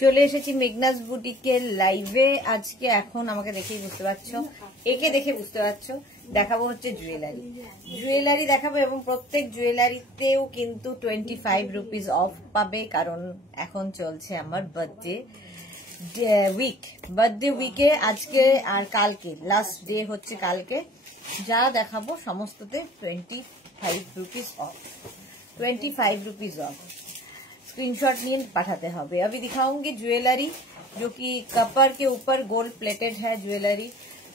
চলে এসেছি মেঘনাস বুটিকের লাইভে আজকে। এখন আমাকে দেখেই বুঝতে পারছো, একে দেখে বুঝতে পারছো, দেখাবো হচ্ছে জুয়েলারি দেখাবো এবং প্রত্যেক জুয়েলারিতেও কিন্তু 25 রুপিস অফ পাবে, কারণ এখন চলছে আমার বার্থডে উইকে আজকে আর কালকে লাস্ট ডে হচ্ছে কালকে। যা দেখাবো সমস্ততে 25 rupees of, 25 rupees of. Screenshot लिए पठाते হবে। अभी दिखाऊंगी ज्वेलरी जो कि कपर के ऊपर गोल्ड प्लेटेड है ज्वेलरी।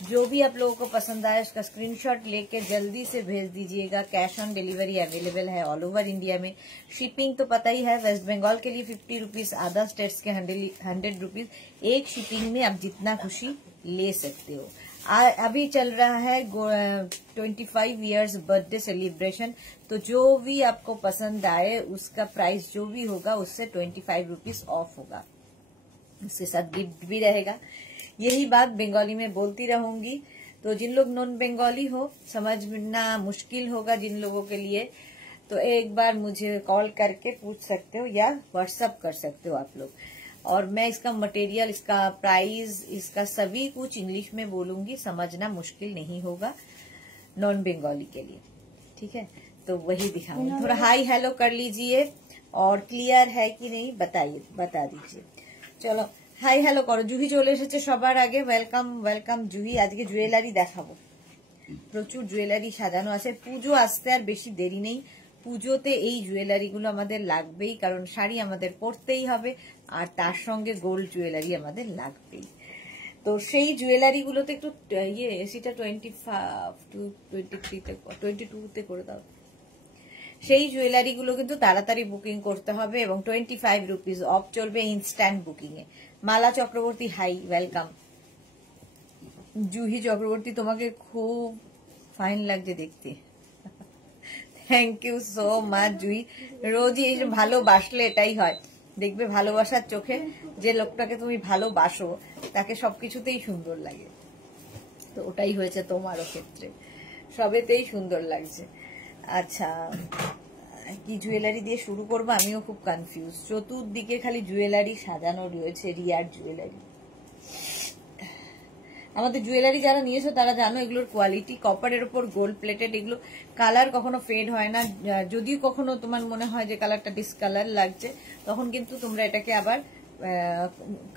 जो भी आप लोगों को पसंद आए उसका स्क्रीनशॉट लेके जल्दी से भेज दीजिएगा। कैश ऑन डिलीवरी अवेलेबल है ऑल ओवर इंडिया में। शिपिंग तो पता ही है, वेस्ट बंगाल के लिए 50 रुपीज, अदर स्टेट्स के 100 रुपीज। एक शिपिंग में आप जितना खुशी ले सकते हो। अभी चल रहा है 25 इयर्स बर्थडे सेलिब्रेशन, तो जो भी आपको पसंद आए उसका प्राइस जो भी होगा उससे 25 रुपीज ऑफ होगा। उसके साथ गिफ्ट भी रहेगा। यही बात बंगाली में बोलती रहूंगी, तो जिन लोग नॉन बंगाली हो समझना मुश्किल होगा जिन लोगों के लिए, तो एक बार मुझे कॉल करके पूछ सकते हो या व्हाट्सएप कर सकते हो आप लोग। और मैं इसका मटेरियल, इसका प्राइस, इसका सभी कुछ इंग्लिश में बोलूंगी, समझना मुश्किल नहीं होगा नॉन बंगाली के लिए, ठीक है। तो वही दिखाऊंगी। थोड़ा हाई हेलो कर लीजिए और क्लियर है कि नहीं बताइए, बता दीजिए। चलो हाई हेलो करो। জুহি চলে এসেছে সবার আগে। Welcome welcome Juhi. আজকে জুয়েলারি দেখাবো, প্রচুর জুয়েলারি সাজানো আছে। পুজো আসতে আর বেশি দেরি নেই। পুজোতে এই জুয়েলারিগুলো আমাদের লাগবেই, কারণ শাড়ি আমাদের পরতেই হবে আর তার সঙ্গে গোল্ড জুয়েলারি আমাদের লাগবেই। তো সেই জুয়েলারিগুলোতে একটু এসিটা 22 করে দাও। সেই জুয়েলারিগুলো কিন্তু তাড়াতাড়ি বুকিং করতে হবে এবং 25 রুপিস অফ চলবে ইনস্ট্যান্ট বুকিং এ। Mala Chakraborty hi, welcome. জুহি চক্রবর্তী তোমাকে খুব ফাইন লাগছে দেখতে। Thank you so much Juhi. রোজই ভালোবাসলে এটাই হয়, দেখবে ভালোবাসার চোখে যে লোকটাকে তুমি ভালোবাসো তাকে সবকিছুতেই সুন্দর লাগে। তো ওটাই হয়েছে তোমারও ক্ষেত্রে, সবেতেই সুন্দর লাগছে। আচ্ছা, কি জুয়েলারি দিয়ে শুরু করবো আমিও খুব কনফিউজ। চতুর্দিকে খালি জুয়েলারি সাজানো রয়েছে, রিয়ার জুয়েলারি। আমাদের জুয়েলারি যারা নিয়েছো তারা জানো এগুলোর কোয়ালিটি। কপারের উপর গোল্ড প্লেটেড, এগুলো কালার কখনো ফেড হয় না। যদিও কখনো তোমার মনে হয় যে কালারটা ডিসকালার লাগছে, তখন কিন্তু তোমরা এটাকে আবার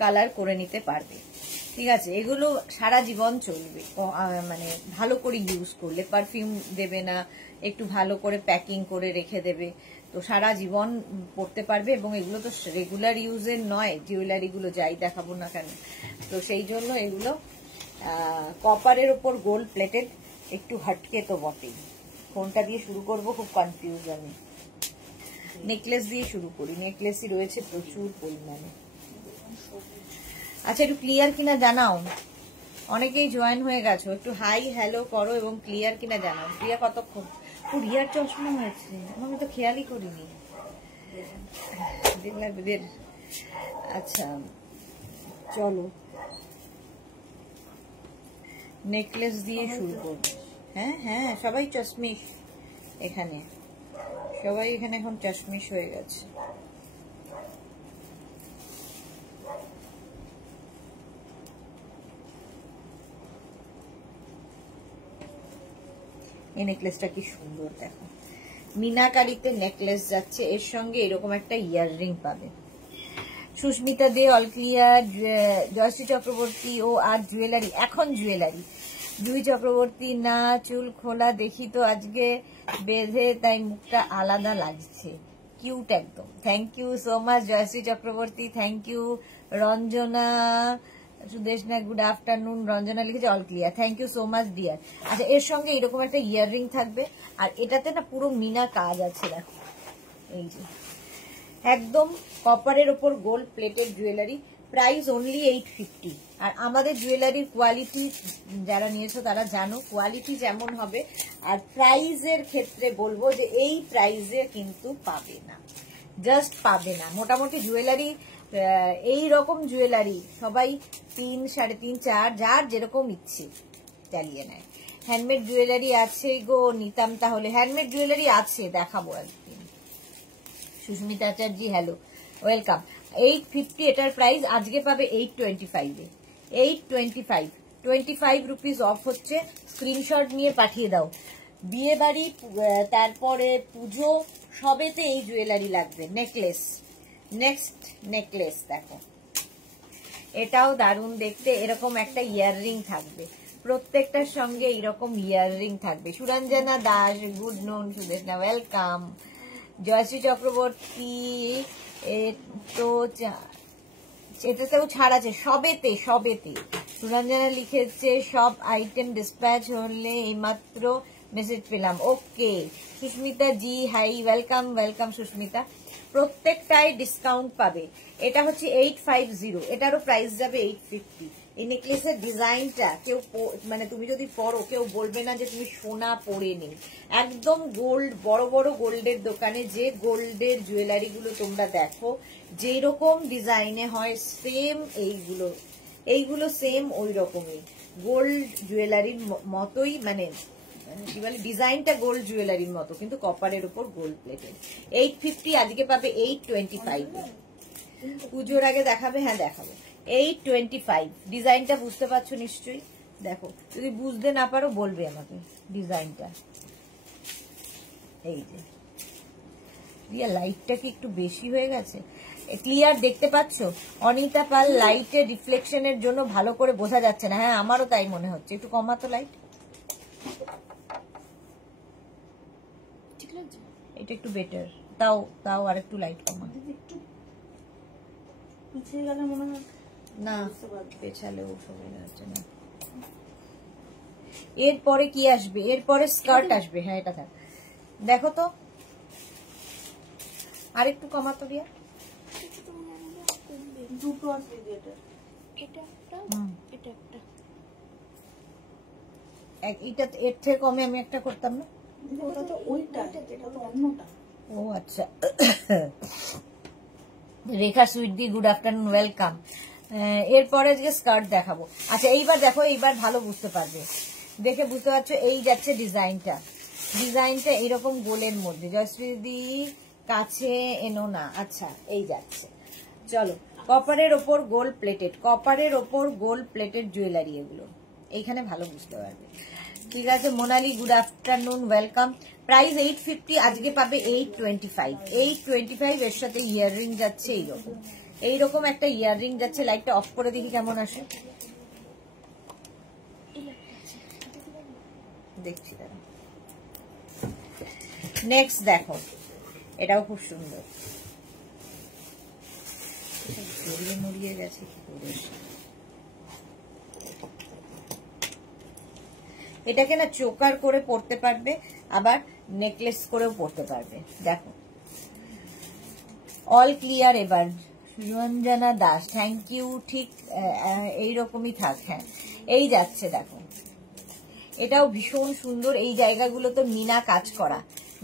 কালার করে নিতে পারবে, ঠিক আছে। এগুলো সারা জীবন চলবে, মানে ভালো করে ইউজ করলে। পারফিউম দেবে না, একটু ভালো করে প্যাকিং করে রেখে দেবে, তো সারা জীবন পরতে পারবে। এবং এগুলো তো রেগুলার ইউজের নয় জুয়েলারিগুলো, যাই দেখাবো না কেন। তো সেই জন্য এগুলো কপারের ওপর গোল্ড প্লেটেড, একটু হটকে তো বটেই। কোনটা দিয়ে শুরু করব খুব কনফিউজ আমি। নেকলেস দিয়ে শুরু করি, নেকলেসই রয়েছে প্রচুর পরিমাণে। আচ্ছা, একটু ক্লিয়ার কিনা জানাও। অনেকেই জয়েন হয়ে গেছো, একটু হাই হ্যালো করো এবং ক্লিয়ার কিনা জানাও। প্রিয়া কতক্ষণ? ও রিয়ার চশমা হয়েছে, আমি তো খেয়ালই করিনি। আচ্ছা চলো নেকলেস দিয়ে শুরু করবো। হ্যাঁ হ্যাঁ, সবাই চশমিশ এখানে, সবাই এখানে এখন চশমিশ হয়ে গেছে। এই নেকলেসটা কি সুন্দর দেখো, মিনাকারিতে নেকলেস যাচ্ছে, এর সঙ্গে এরকম একটা ইয়াররিং পাবে। Susmita De all clear. জয়শ্রী চক্রবর্তী ও আর জুয়েলারি, এখন জুয়েলারি। জুহি চক্রবর্তী না চুল খোলা দেখি তো আজকে বেঁধে, তাই মুখটা আলাদা লাগছে, কিউট একদম। Thank you so much Joyshree Chakraborty, thank you. Ranjana Sudeshna good afternoon. Ranjana লিখেছে all clear, thank you so much dear. আচ্ছা, এর সঙ্গে এরকম একটা ইয়াররিং থাকবে, আর এটাতে না পুরো মিনা কাজ আছে দেখো, এই যে একদম কপারের ওপর gold plated jewellery. Price only 850। আর আমাদের জুয়েলারির কোয়ালিটি যারা নিয়েছো তারা জানো কোয়ালিটি যেমন হবে। আর প্রাইজের ক্ষেত্রে বলবো যে এই প্রাইজে কিন্তু পাবে না, জাস্ট পাবে না। মোটামুটি জুয়েলারি, এই রকম জুয়েলারি সবাই 3, 3.5, 4 যার যেরকম ইচ্ছে চালিয়ে নেয়। হ্যান্ডমেড জুয়েলারি আছে গো, নিতাম তাহলে। হ্যান্ডমেড জুয়েলারি আছে, দেখাবো একদিন। সুস্মিতা আচার্য হ্যালো, ওয়েলকাম। 850 এটার প্রাইস, আজকে পাবে 825 এ। 825, 25 রুপিস অফ হচ্ছে। স্ক্রিনশট নিয়ে পাঠিয়ে দাও। বিয়ে বাড়ি, তারপরে পুজো, সবেতে এই জুয়েলারি লাগবে। নেকলেস, নেক্সট নেকলেস দেখো, এটাও দারুণ দেখতে। এরকম একটা ইয়াররিং থাকবে, প্রত্যেকটার সঙ্গে এরকম ইয়াররিং থাকবে। সুরঞ্জনা দাস, গুড নুন। সুদেশনা, ওয়েলকাম। জয়শ্রী চক্রবর্তী, তো এটাতেও ছাড় আছে, সবেতে সবেতে। সুরঞ্জনা লিখেছে সব আইটেম ডিসপ্যাচ হলে এইমাত্র মেসেজ পেলাম। ওকে সুস্মিতা জি, হাই, ওয়েলকাম ওয়েলকাম সুস্মিতা। প্রত্যেকটাই ডিসকাউন্ট পাবে। এটা হচ্ছে 850, এটারও প্রাইস যাবে 850। এই নেকলেসের ডিজাইনটা কেউ মানে তুমি যদি পরো কেউ বলবে না যে তুমি সোনা পরে নেই। একদম গোল্ড, বড় বড় গোল্ডের দোকানে যে গোল্ডের জুয়েলারি গুলো তোমরা দেখো যেই রকম ডিজাইনে হয়, সেম এইগুলো সেম ওই রকমই গোল্ড জুয়েলারির মতোই, মানে কি বলে ডিজাইনটা গোল্ড জুয়েলারির মতো, কিন্তু কপারের উপর গোল্ড প্লেটেড। 850, আজকে পাবে 825। পুজোর আগে দেখাবে? হ্যাঁ দেখাবো। 825, ডিজাইনটা বুঝতে পারছো নিশ্চয়ই। দেখো, যদি বুঝতে না পারো বলবে আমাকে ডিজাইনটা। এই যে রিয়া, লাইটটা কি একটু বেশি হয়ে গেছে? ক্লিয়ার দেখতে পাচ্ছ? অনিতা পাল, লাইটের রিফ্লেকশনের জন্য ভালো করে বোঝা যাচ্ছে না। হ্যাঁ আমারও তাই মনে হচ্ছে, একটু কমাতো লাইট। এটা একটু বেটার, তাও আর একটু লাইট কমা। একটু পিছিয়ে গেলে মনে হয় না, পেছালেও সবাই যাচ্ছে না। এরপরে কি আসবে? এরপরে স্কার্ট আসবে। হ্যাঁ এটা থাক, দেখো তো আর একটু কমাতো রিয়া। দুটো আছে, এটা একটা, এটা একটা। এটা এর থেকে কমে আমি একটা করতাম না। ওটা তো ওইটা, এটা তো অন্যটা। ও আচ্ছা। রেখা সুইট দি, গুড আফটারনুন, ওয়েলকাম। এরপরে যে স্কার্ট দেখাবো। আচ্ছা এইবার দেখো, এইবার ভালো বুঝতে পারবে, দেখে বুঝতে পারছো। এই যাচ্ছে ডিজাইনটা, ডিজাইনটা এরকম গোলের মধ্যে। জয়শ্রী দি কাছে এনো না। আচ্ছা এই যাচ্ছে, চলো। কপারের ওপর গোল্ড প্লেটেড, কপারের ওপর গোল্ড প্লেটেড জুয়েলারি এগুলো, এইখানে ভালো বুঝতে পারবে। ঠিক আছে Monali, good afternoon, welcome. Price 850, আজকে পাবে 825। 825, এর সাথে ইয়াররিং যাচ্ছে এইরকম একটা ইয়াররিং যাচ্ছে। লাইটটা অফ করে দেখি কেমন আসে, দেখছি দাঁড়া। নেক্সট দেখো, এটাও খুব সুন্দর। গড়িয়ে মরিয়ে গেছে কি করে। এটাকে না চোকার করে পড়তে পারবে, আবার নেকলেস করেও পড়তে পারবে। দেখো অল ক্লিয়ার। এবার সুরঞ্জনা দাস, থ্যাংক ইউ। ঠিক এইরকমই থাক। হ্যাঁ এই যাচ্ছে, দেখো এটাও ভীষণ সুন্দর। এই জায়গাগুলো তো মিনা কাজ করা,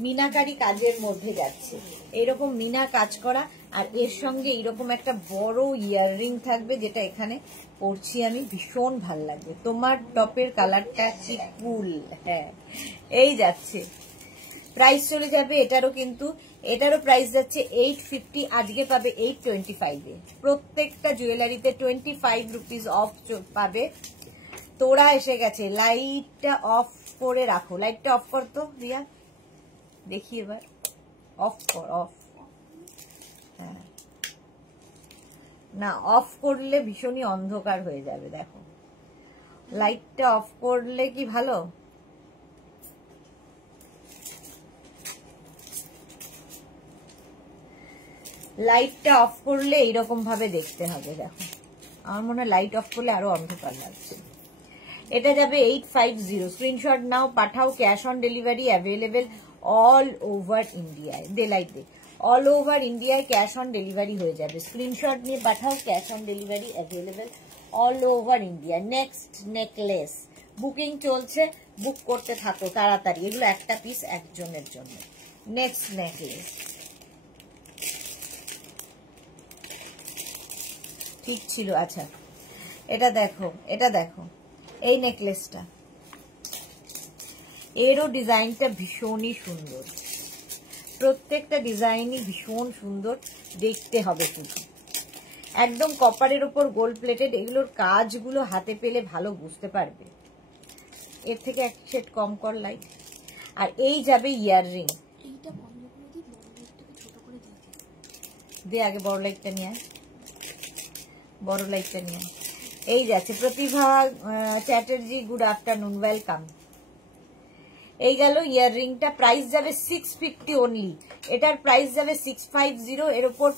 মিনাকারি কাজের মধ্যে যাচ্ছে। এইরকম মিনা কাজ করা, আর এর সঙ্গে এইরকম একটা বড় ইয়াররিং থাকবে, যেটা এখানে পরছি আমি, ভীষণ ভাল লাগবে। তোমার টপের কালারটা কি কুল। হ্যাঁ এই যাচ্ছে, প্রাইস চলে যাবে এটারও, কিন্তু এটারও প্রাইস যাচ্ছে 850, আজকে পাবে 825 এ। প্রত্যেকটা জুয়েলারিতে 25 রুপিস অফ পাবে। তোরা এসে গেছে, লাইটটা অফ করে রাখো। লাইটটা অফ করতো রিয়া, দেখি এবার। অফ কর, অফ। হ্যাঁ না, অফ করলে ভীষণই অন্ধকার হয়ে যাবে। দেখো লাইটটা অফ করলে কি ভালো। লাইটটা অফ করলে এইরকম ভাবে দেখতে হবে। দেখো আমার মনে হয় লাইট অফ করলে আরো অন্ধকার লাগছে। এটা যাবে 850। স্ক্রিনশট নাও, পাঠাও। Cash on delivery available all over ইন্ডিয়ায়। দে লাইট দে, অল ওভার ইন্ডিয়ায় ক্যাশ অন ডেলিভারি হয়ে যাবে। স্ক্রিনশট নিয়ে পাঠাও, cash on delivery available all over India. Next necklace booking চলছে, বুক করতে থাকো তাড়াতাড়ি। এগুলো একটা পিস একজনের জন্য। নেক্সট নেকলেস, ঠিক ছিল। আচ্ছা এটা দেখো, এটা দেখো, এই নেকলেসটা, এরও ডিজাইনটা ভীষণই সুন্দর। প্রত্যেকটা ডিজাইনই ভীষণ সুন্দর, দেখতে হবে শুধু। একদম কপারের ওপর গোল্ড প্লেটেড। এগুলোর কাজগুলো হাতে পেলে ভালো বুঝতে পারবে। এর থেকে এক সেট কম কর লাইট। আর এই যাবে ইয়াররিং। দে আগে বড় লাইটটা নিয়ে, বড় লাইটটা নিয়ে। এই যাচ্ছে প্রতিভা চ্যাটার্জি, গুড আফটারনুন, ওয়েলকাম। এই গেল ইয়াররিংটা। প্রাইস যাবে 650 অনলি। এটার প্রাইস যাবে 650। এর উপর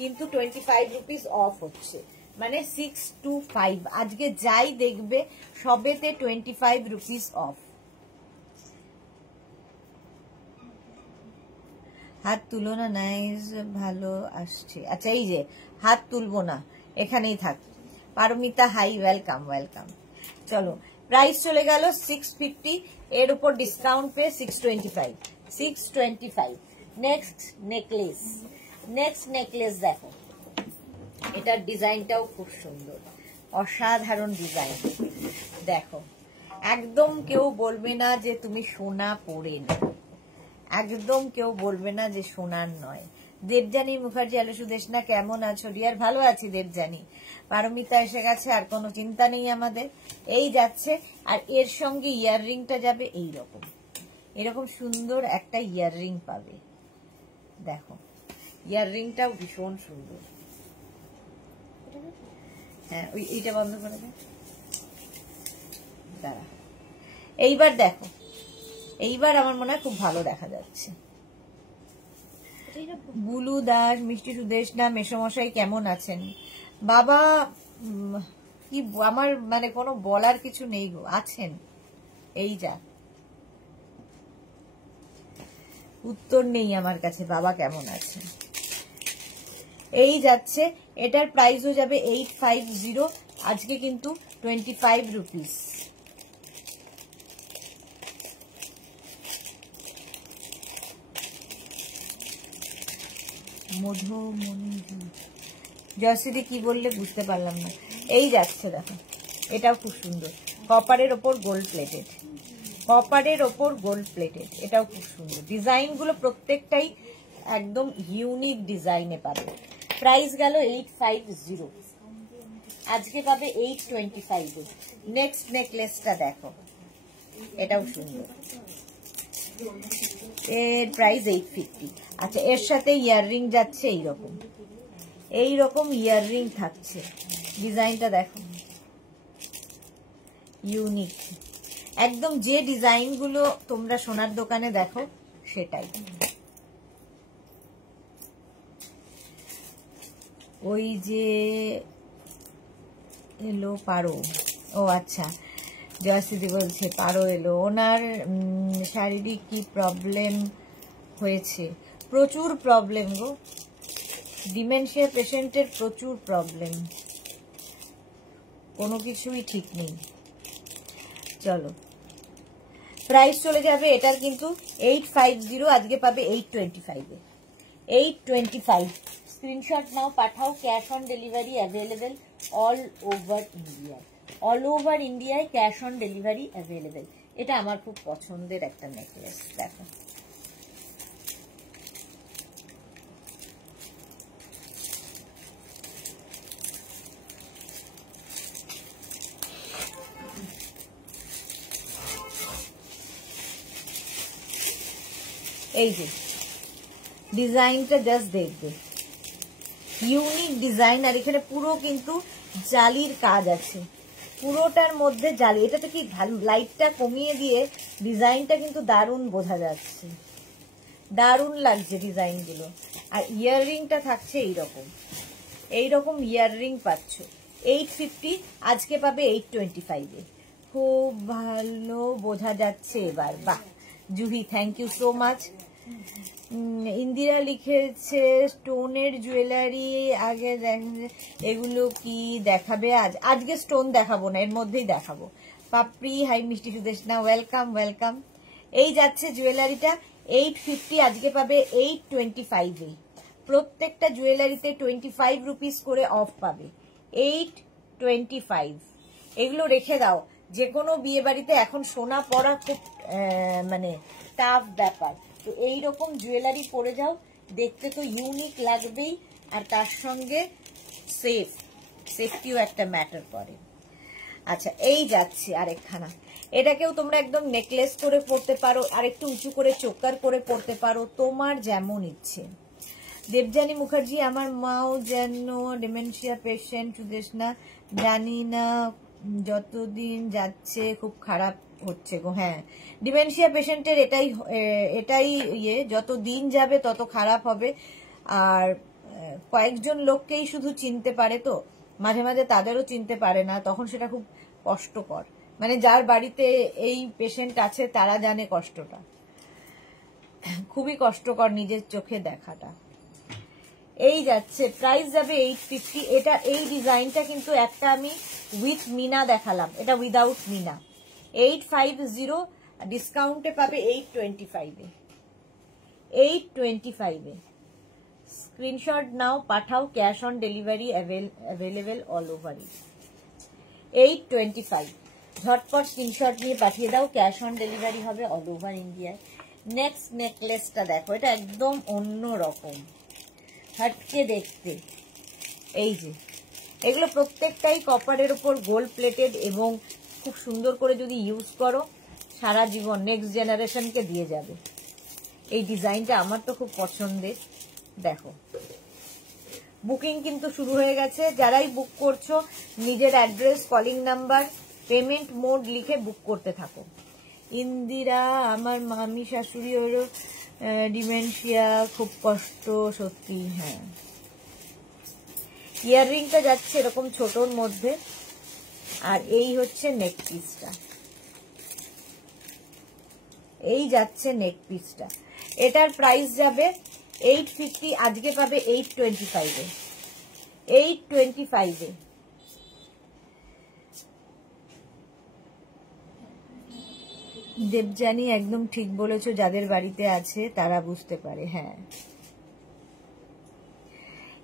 কিন্তু 25 রুপিস অফ হচ্ছে, মানে 625। আজকে যাই দেখবে সবেতে 25 রুপিস অফ। হাত তুলো না, নাইস, ভালো আসছে। আচ্ছা এই যে হাত তুলবো না, এখানেই থাক। Paramita hi, welcome welcome. চলো প্রাইস চলে গেল 650, এর উপর ডিসকাউন্ট পেয়ে 625। 625। Next necklace. নেক্সট নেকলেস দেখো, এটার ডিজাইনটাও খুব সুন্দর, অসাধারণ ডিজাইন। দেখো একদম কেউ বলবে না যে তুমি সোনা পরে না, একদম কেউ বলবে না যে সোনার নয়। দেবজানী মুখার্জি, আলো সুদেশনা, কেমন আছো ডিয়ার? ভালো আছি দেবজানী। পারমিতা এসে গেছে, আর কোনো চিন্তা নেই আমাদের। এই যাচ্ছে, আর এর সঙ্গে ইয়াররিংটা যাবে এইরকম, এরকম সুন্দর একটা ইয়াররিং পাবে। দেখো ইয়াররিংটাও ভীষণ সুন্দর। হ্যাঁ ওই এইটা বন্ধ করে দে, দাঁড়া। এইবার দেখো, এইবার আমার মনে হয় খুব ভালো দেখা যাচ্ছে। বুলু দাস, মিষ্টি সুদেশনা, মেসমশাই কেমন আছেন? বাবা কি আমার মানে কোনো বলার কিছু নেই গো, আছেন। এই যা উত্তর নেই আমার কাছে, বাবা কেমন আছে। এই যাচ্ছে, এটার প্রাইসও যাবে 850। আজকে কিন্তু 25 রুপিস। মধুমণি জয়শ্রী কি বললে বুঝতে পারলাম না। এই যাচ্ছে দেখো, এটাও খুব সুন্দর, কপারের ওপর গোল্ড প্লেটেড, কপারের ওপর গোল্ড প্লেটেড। এটাও খুব সুন্দর। ডিজাইনগুলো প্রত্যেকটাই একদম ইউনিক ডিজাইনে পাবে। প্রাইস গেল 850, আজকে পাবে 825। নেক্সট নেকলেসটা দেখো, এটাও সুন্দর, এর প্রাইস 850। আচ্ছা এর সাথে ইয়াররিং যাচ্ছে এইরকম, এইরকম ইয়াররিং থাকছে। ডিজাইনটা দেখো, ইউনিক একদম। যে ডিজাইনগুলো তোমরা সোনার দোকানে দেখো সেটাই। ওই যে এলো পারো, ও আচ্ছা জয়শ্রী বলছে পারো এলো। ওনার শারীরিক কি প্রবলেম হয়েছে? প্রচুর প্রবলেম গো, ডিমেনশিয়া পেশেন্টের প্রচুর প্রবলেম, কোনো কিছুই ঠিক নেই। চলো প্রাইস চলে যাবে এটার কিন্তু 850, আজকে পাবে 825 এ। 825। স্ক্রিনশট নাও, পাঠাও। Cash on delivery available all over India, all over ইন্ডিয়ায় ক্যাশ অন ডেলিভারি অ্যাভেলেবেল। এটা আমার খুব পছন্দের একটা নেকলেস। দেখো এই যে ডিজাইনটা জাস্ট দেখবে, ইউনিক ডিজাইন। আর এখানে পুরো কিন্তু জালির কাজ আছে, পুরোটার মধ্যে জালি। এটাতে কি লাইটটা কমিয়ে দিয়ে ডিজাইনটা কিন্তু দারুণ বোঝা যাচ্ছে, দারুণ লাগছে ডিজাইনগুলো। আর ইয়াররিংটা থাকছে এইরকম, এইরকম ইয়াররিং পাচ্ছ। 850, আজকে পাবে 825 এ। খুব ভালো বোঝা যাচ্ছে এবার, বাহ। Juhi thank you so much. Indira লিখেছে স্টোনের জুয়েলারি আগে এগুলো কি দেখাবে আজ? আজকে স্টোন দেখাবো না, এর মধ্যেই দেখাবো। পাপড়ি হাই, মিষ্টি সুদেশনা, ওয়েলকাম ওয়েলকাম। এই যাচ্ছে জুয়েলারিটা 850, আজকে পাবে 825 এ। প্রত্যেকটা জুয়েলারিতে 25 রুপিস করে অফ পাবে। 825। এগুলো রেখে দাও, যে কোনো বিয়ে বাড়িতে এখন সোনা পরা খুব মানে টাফ ব্যাপার। তো এইরকম জুয়েলারি পরে যাও, দেখতে তো ইউনিক লাগবেই। আর তার সঙ্গে সেফটিও একটা ম্যাটার করে। আচ্ছা, এই যাচ্ছে আরেকখানা, এটাকেও তোমরা একদম নেকলেস করে পরতে পারো, আর একটু উঁচু করে চোকার করে পরতে পারো, তোমার যেমন ইচ্ছে। দেবযানী মুখার্জি, আমার মাও যেন ডিমেনশিয়া পেশেন্ট, সুদেশনা, জানি না যতদিন যাচ্ছে খুব খারাপ হচ্ছে গো। হ্যাঁ, ডিমেনশিয়া পেশেন্টের এটাই ইয়ে, যত দিন যাবে তত খারাপ হবে। আর কয়েকজন লোককেই শুধু চিনতে পারে, তো মাঝে মাঝে তাদেরও চিনতে পারে না, তখন সেটা খুব কষ্টকর। মানে যার বাড়িতে এই পেশেন্ট আছে তারা জানে কষ্টটা, খুবই কষ্টকর নিজের চোখে দেখাটা। এই যাচ্ছে, প্রাইস যাবে 850। এটা এই ডিজাইনটা কিন্তু একটা আমি উইথ মিনা দেখালাম, এটা উইদাউট মিনা। 850, ডিসকাউন্টে পাবে 825 এ। 825 এ স্ক্রিনশট নাও, পাঠাও, cash on delivery available all over. 825 ঝটপট স্ক্রিনশট নিয়ে পাঠিয়ে দাও, ক্যাশ অন ডেলিভারি হবে অল ওভার ইন্ডিয়ায়। নেক্সট নেকলেসটা দেখো, এটা একদম অন্য রকম, হাটকে দেখতে। এই যে এগুলো প্রত্যেকটাই কপারের উপর গোল্ড প্লেটেড, এবং খুব সুন্দর করে যদি ইউজ করো সারা জীবন নেক্সট জেনারেশনকে দিয়ে যাবে। এই ডিজাইনটা আমার তো খুব পছন্দের। দেখো, বুকিং কিন্তু শুরু হয়ে গেছে। যারাই বুক করছো নিজের address, calling number, payment mode লিখে বুক করতে থাকো। ইন্দিরা, আমার মামি শাশুড়ি হলো ডিমেনশিয়া, খুব কষ্ট সত্যি। হ্যাঁ, ইয়াররিংটা যাচ্ছে এরকম ছোটর মধ্যে, আর এই হচ্ছে নেক পিসটা, এই যাচ্ছে নেক পিসটা। এটার প্রাইস যাবে 850, আজকে পাবে 825 এ। 825 এ দেবযানী, একদম ঠিক বলেছো, যাদের বাড়িতে আছে তারা বুঝতে পারে। হ্যাঁ,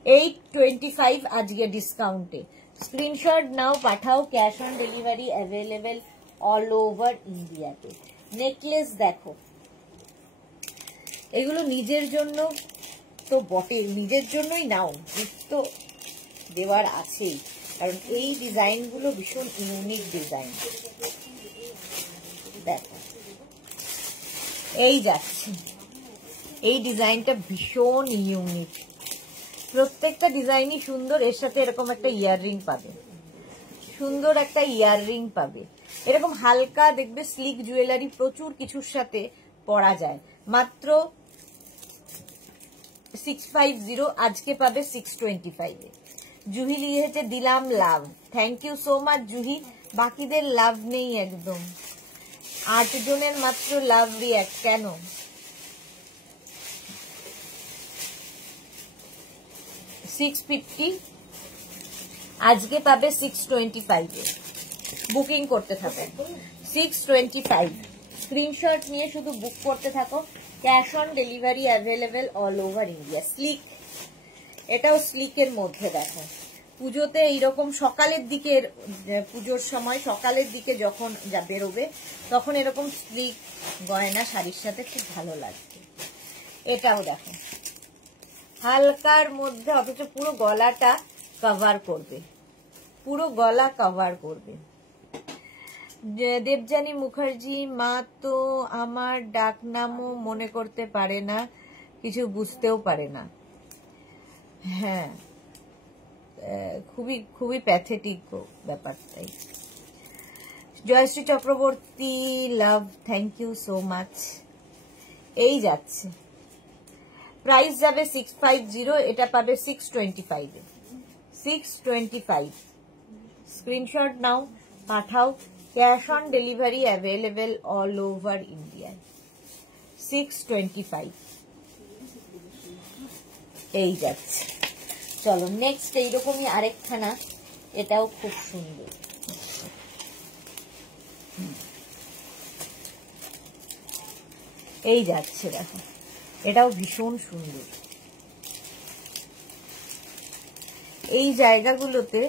825 আজকে ডিসকাউন্টে। স্ক্রিনশট নাও, পাঠাও, cash on delivery available all over ইন্ডিয়াতে। নেকলেস দেখো, এগুলো নিজের জন্য তো বটে, নিজের জন্যই নাও, গিফট তো দেওয়ার আছেই, কারণ এই ডিজাইনগুলো ভীষণ ইউনিক ডিজাইন। দেখো, এই যাচ্ছে, এই ডিজাইনটা ভীষণ ইউনিক, প্রত্যেকটা ডিজাইনই সুন্দর। এর সাথে এরকম একটা ইয়াররিং পাবে, সুন্দর একটা ইয়াররিং পাবে। এরকম হালকা দেখবে স্লিক জুয়েলারি প্রচুর কিছুর সাথে পরা যায়। মাত্র 650, আজকে পাবে 625 এ। জুহি লিখেছে দিলাম love, thank you so much Juhi. বাকিদের লাভ নেই একদম, 8 জনের মাত্র লাভ রিয়াক্ট। কেন? $650, আজকে পাবে 625 এ। বুকিং করতে থাকো, 625। স্ক্রিনশট নিয়ে শুধু বুক করতে থাকো, cash on delivery available all over India. Slick, এটাও স্লিকের মধ্যে। দেখো, পুজোতে এইরকম সকালের দিকে, পুজোর সময় সকালের দিকে যখন বেরোবে তখন এরকম স্লিক গয়না শাড়ির সাথে খুব ভালো লাগবে। এটাও দেখো, হালকার মধ্যে, অথচ পুরো গলাটা কভার করবে, পুরো গলা কভার করবে। দেবযানী মুখার্জি, মা তো আমার ডাকনামও মনে করতে পারে না, কিছু বুঝতেও পারে না। হ্যাঁ, খুবই খুবই প্যাথেটিক ব্যাপারটাই। জয়শ্রী চক্রবর্তী, লাভ, থ্যাংক ইউ সো মাচ। এই যাচ্ছে, প্রাইস যাবে 650, এটা পাবে 625 এ। 625, স্ক্রিনশট নাও, পাঠাও, cash on delivery available all over India. 625 এই যাচ্ছে। চলো নেক্সট এইরকমই আরেকখানা, এটাও খুব সুন্দর। এই যাচ্ছে, দেখো, এটাও ভীষণ সুন্দর। এই জায়গাগুলোতে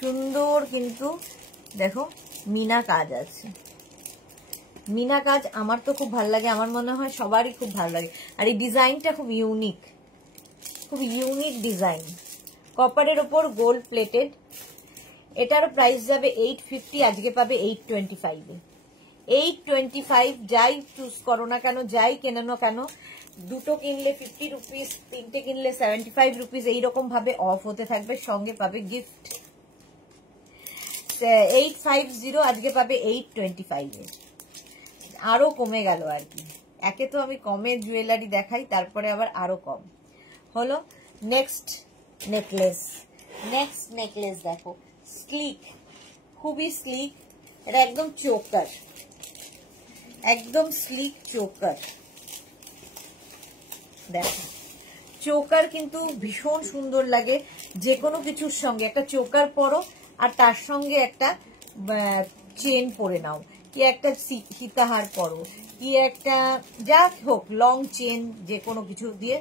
সুন্দর, কিন্তু দেখো মিনা কাজ আছে, মিনা কাজ আমার তো খুব ভালো লাগে, আমার মনে হয় সবারই খুব ভালো লাগে। আর এই ডিজাইনটা খুব ইউনিক, খুব ইউনিক ডিজাইন, কপারের ওপর গোল্ড প্লেটেড, এটারও প্রাইস যাবে 850, আজকে পাবে 825 এ। 825, যাই চুজ করো না কেন, যাই কেনো না কেন, দুটো কিনলে 50 রুপিস, তিনটে কিনলে 75 রুপিস, এইরকম ভাবে অফ হতে থাকবে, সঙ্গে পাবে গিফট। 850, আজকে পাবে 825 এ। আরো কমে গেল আর কি, একে তো আমি কমে জুয়েলারি দেখাই, তারপরে আবার আরো কম হলো। নেক্সট নেকলেস দেখো, স্লিক, খুবই স্লিক, এটা একদম চোকার, একদম স্লিক চোকার। দেখো চোকার কিন্তু ভীষণ সুন্দর লাগে যে কোনো কিছুর সঙ্গে। একটা চোকার পরো আর তার সঙ্গে একটা চেন পরে নাও, কি একটা সীতাহার পরো, কি একটা যা হোক লং চেন যে কোনো কিছু দিয়ে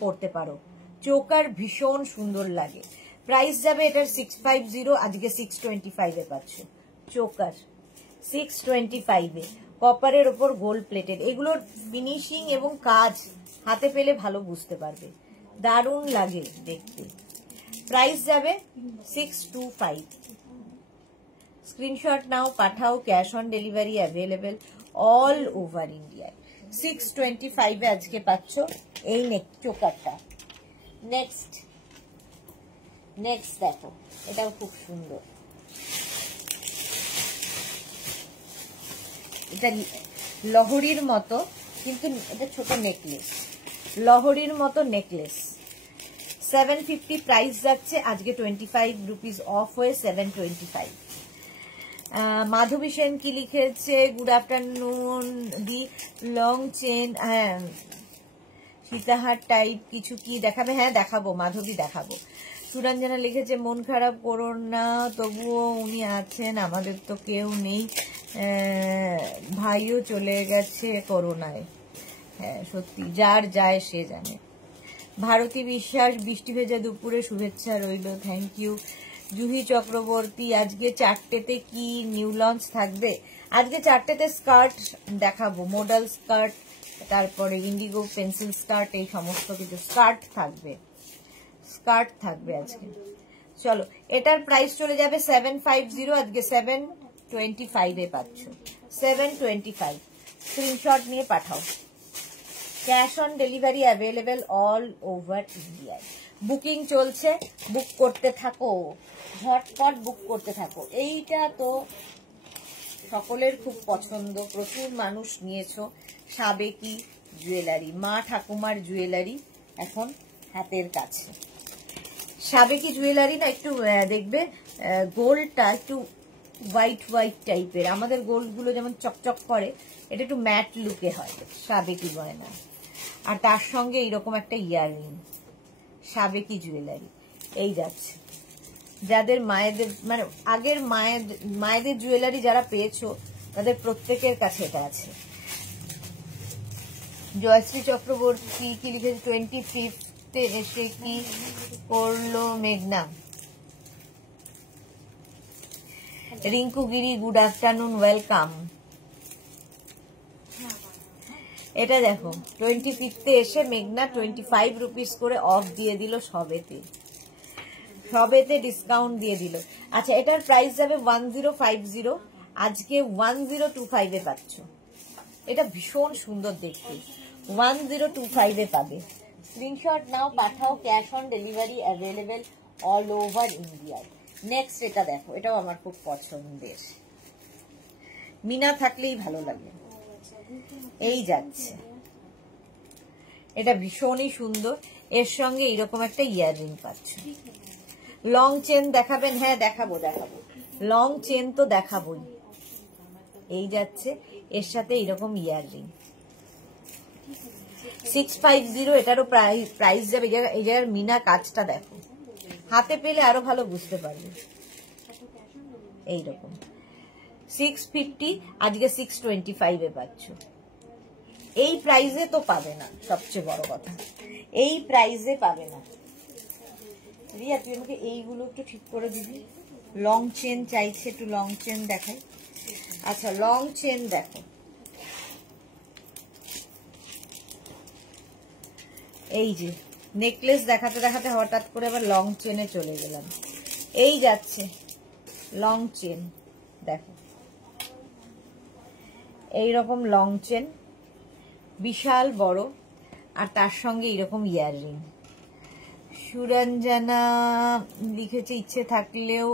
পরতে পারো। চোকার ভীষণ সুন্দর লাগে। প্রাইস যাবে এটার 650, আজকে 625 এ পাচ্ছ। চোকার 625 এ, কপারের ওপর গোল্ড প্লেটেড। এগুলোর ফিনিশিং এবং কাজ হাতে পেলে ভালো বুঝতে পারবে, দারুণ লাগে দেখতে। প্রাইস যাবে 625। স্ক্রিনশট নাও, পাঠাও, cash on delivery available all over ইন্ডিয়ায়। 625 এ আজকে পাচ্ছ এই চোকারটা। নেক্সট দেখো, এটাও খুব সুন্দর। এটা লহরির মতো, কিন্তু এটা ছোট নেকলেস, লহরির মতো নেকলেস। 750 প্রাইস যাচ্ছে, আজকে 25 রুপিস অফ হয়ে 725। মাধবী সেন কি লিখেছে, গুড আফটারনুন দি, লং চেন, হ্যাঁ সীতাহার টাইপ কিছু কি দেখাবে? হ্যাঁ দেখাবো মাধবী, দেখাবো। সুরঞ্জনা লিখেছে মন খারাপ করো না, তবুও উনি আছেন, আমাদের তো কেউ নেই, ভাইও চলে গেছে করোনায়। হ্যাঁ সত্যি, যার যায় সে জানে। ভারতী বিশ্বাস, বৃষ্টি ভেজা দুপুরে শুভেচ্ছা রইল, থ্যাংক ইউ। জুহি চক্রবর্তী, আজকে 4টেতে কি নিউ লঞ্চ থাকবে? আজকে 4টেতে স্কার্ট দেখাবো, মডেল স্কার্ট, তারপরে ইন্ডিগো পেন্সিল স্কার্ট, এই সমস্ত কিছু স্কার্ট থাকবে আজকে। চলো, এটার প্রাইস চলে যাবে 750, আজকে 725 এ পাচ্ছ। 725, স্ক্রিনশট নিয়ে পাঠাও। Cash on delivery available all over ইন্ডিয়ায়। বুকিং চলছে, বুক করতে থাকো, ঝটপট বুক করতে থাকো। এইটা তো সকলের খুব পছন্দ, প্রচুর মানুষ নিয়েছো। সাবেকি জুয়েলারি, মা ঠাকুমার জুয়েলারি এখন হাতের কাছে। সাবেকি জুয়েলারি না একটু দেখবে গোল্ডটা একটু হোয়াইট টাইপের, আমাদের গোল্ডগুলো যেমন চকচক করে, এটা একটু ম্যাট লুকে হয় সাবেকি গয়না। আর তার সঙ্গে এইরকম একটা ইয়াররিং, সাবেকি জুয়েলারি এই যাচ্ছে। যাদের মায়েদের মানে আগের মায়েদের জুয়েলারি যারা পেয়েছো, তাদের প্রত্যেকের কাছে এটা আছে। জয়শ্রী চক্রবর্তী কি লিখেছে, 25 এসে কি করলো মেঘনা? রিঙ্কু গিরি, গুড আফটারনুন, ওয়েলকাম। এটা দেখো 25 এসে মেঘনা 25 রুপিস করে অফ দিয়ে দিল, সবেতে ডিসকাউন্ট দিয়ে দিল। আচ্ছা, এটার প্রাইস যাবে 1050, আজকে 1025 এ পাচ্ছ। এটা ভীষণ সুন্দর দেখতে, 1025 এ পাবে। স্ক্রিনশট নাও, পাঠাও, cash on delivery available all over India. Next এটা দেখো, এটাও আমার খুব পছন্দের, মিনা থাকলেই ভালো লাগে। এই যাচ্ছে, এটা ভীষণই সুন্দর, এর সঙ্গে এরকম একটা ইয়াররিং পাচ্ছ। লং চেন দেখাবেন? হ্যাঁ দেখাবো, লং চেন তো দেখাবোই। এই যাচ্ছে, এর সাথে এরকম ইয়াররিং। 650, এটারও প্রাইস যাবে। এই জায়গার মিনা কাজটা দেখো, হাতে পেলে আরো ভালো বুঝতে পারবে। এইরকম 650, আজকে 625 এ পাচ্ছ। এই প্রাইসে তো পাবে না, সবচেয়ে বড় কথা এই প্রাইসে পাবে না। রিয়া তুই আমাকে এইগুলো একটু ঠিক করে দিবি। লং চেন চাইছে, একটু লং চেন দেখাই। আচ্ছা, লং চেন দেখো, এই যে নেকলেস দেখাতে দেখাতে হঠাৎ করে আবার লং চেনে চলে গেলাম। এই যাচ্ছে লং চেন, দেখো এইরকম লং চেন, বিশাল বড়, আর তার সঙ্গে এইরকম ইয়াররিং। সুরঞ্জনা লিখেছে ইচ্ছে থাকলেও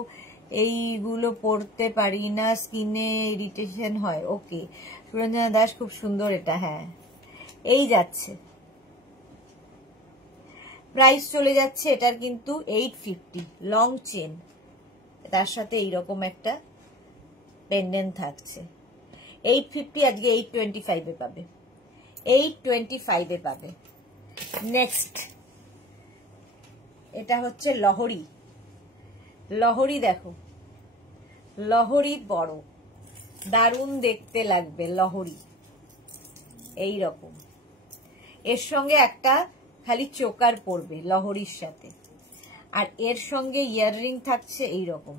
এইগুলো পড়তে পারি না, স্কিনে ইরিটেশন হয়। ওকে সুরঞ্জনা দাস, খুব সুন্দর এটা। হ্যাঁ, এই যাচ্ছে, প্রাইস চলে যাচ্ছে এটার কিন্তু 850, লং চেন, তার সাথে এইরকম একটা পেন্ডেন্ট থাকছে। 850, আজকে 825 এ পাবে, 825 এ পাবে। নেক্সট এটা হচ্ছে লহরি। লহরি দেখো, লহরি বড়, দারুণ দেখতে লাগবে লহরি, এই রকম। এর সঙ্গে একটা খালি চোকার পড়বে লহরির সাথে, আর এর সঙ্গে ইয়াররিং থাকছে এই রকম,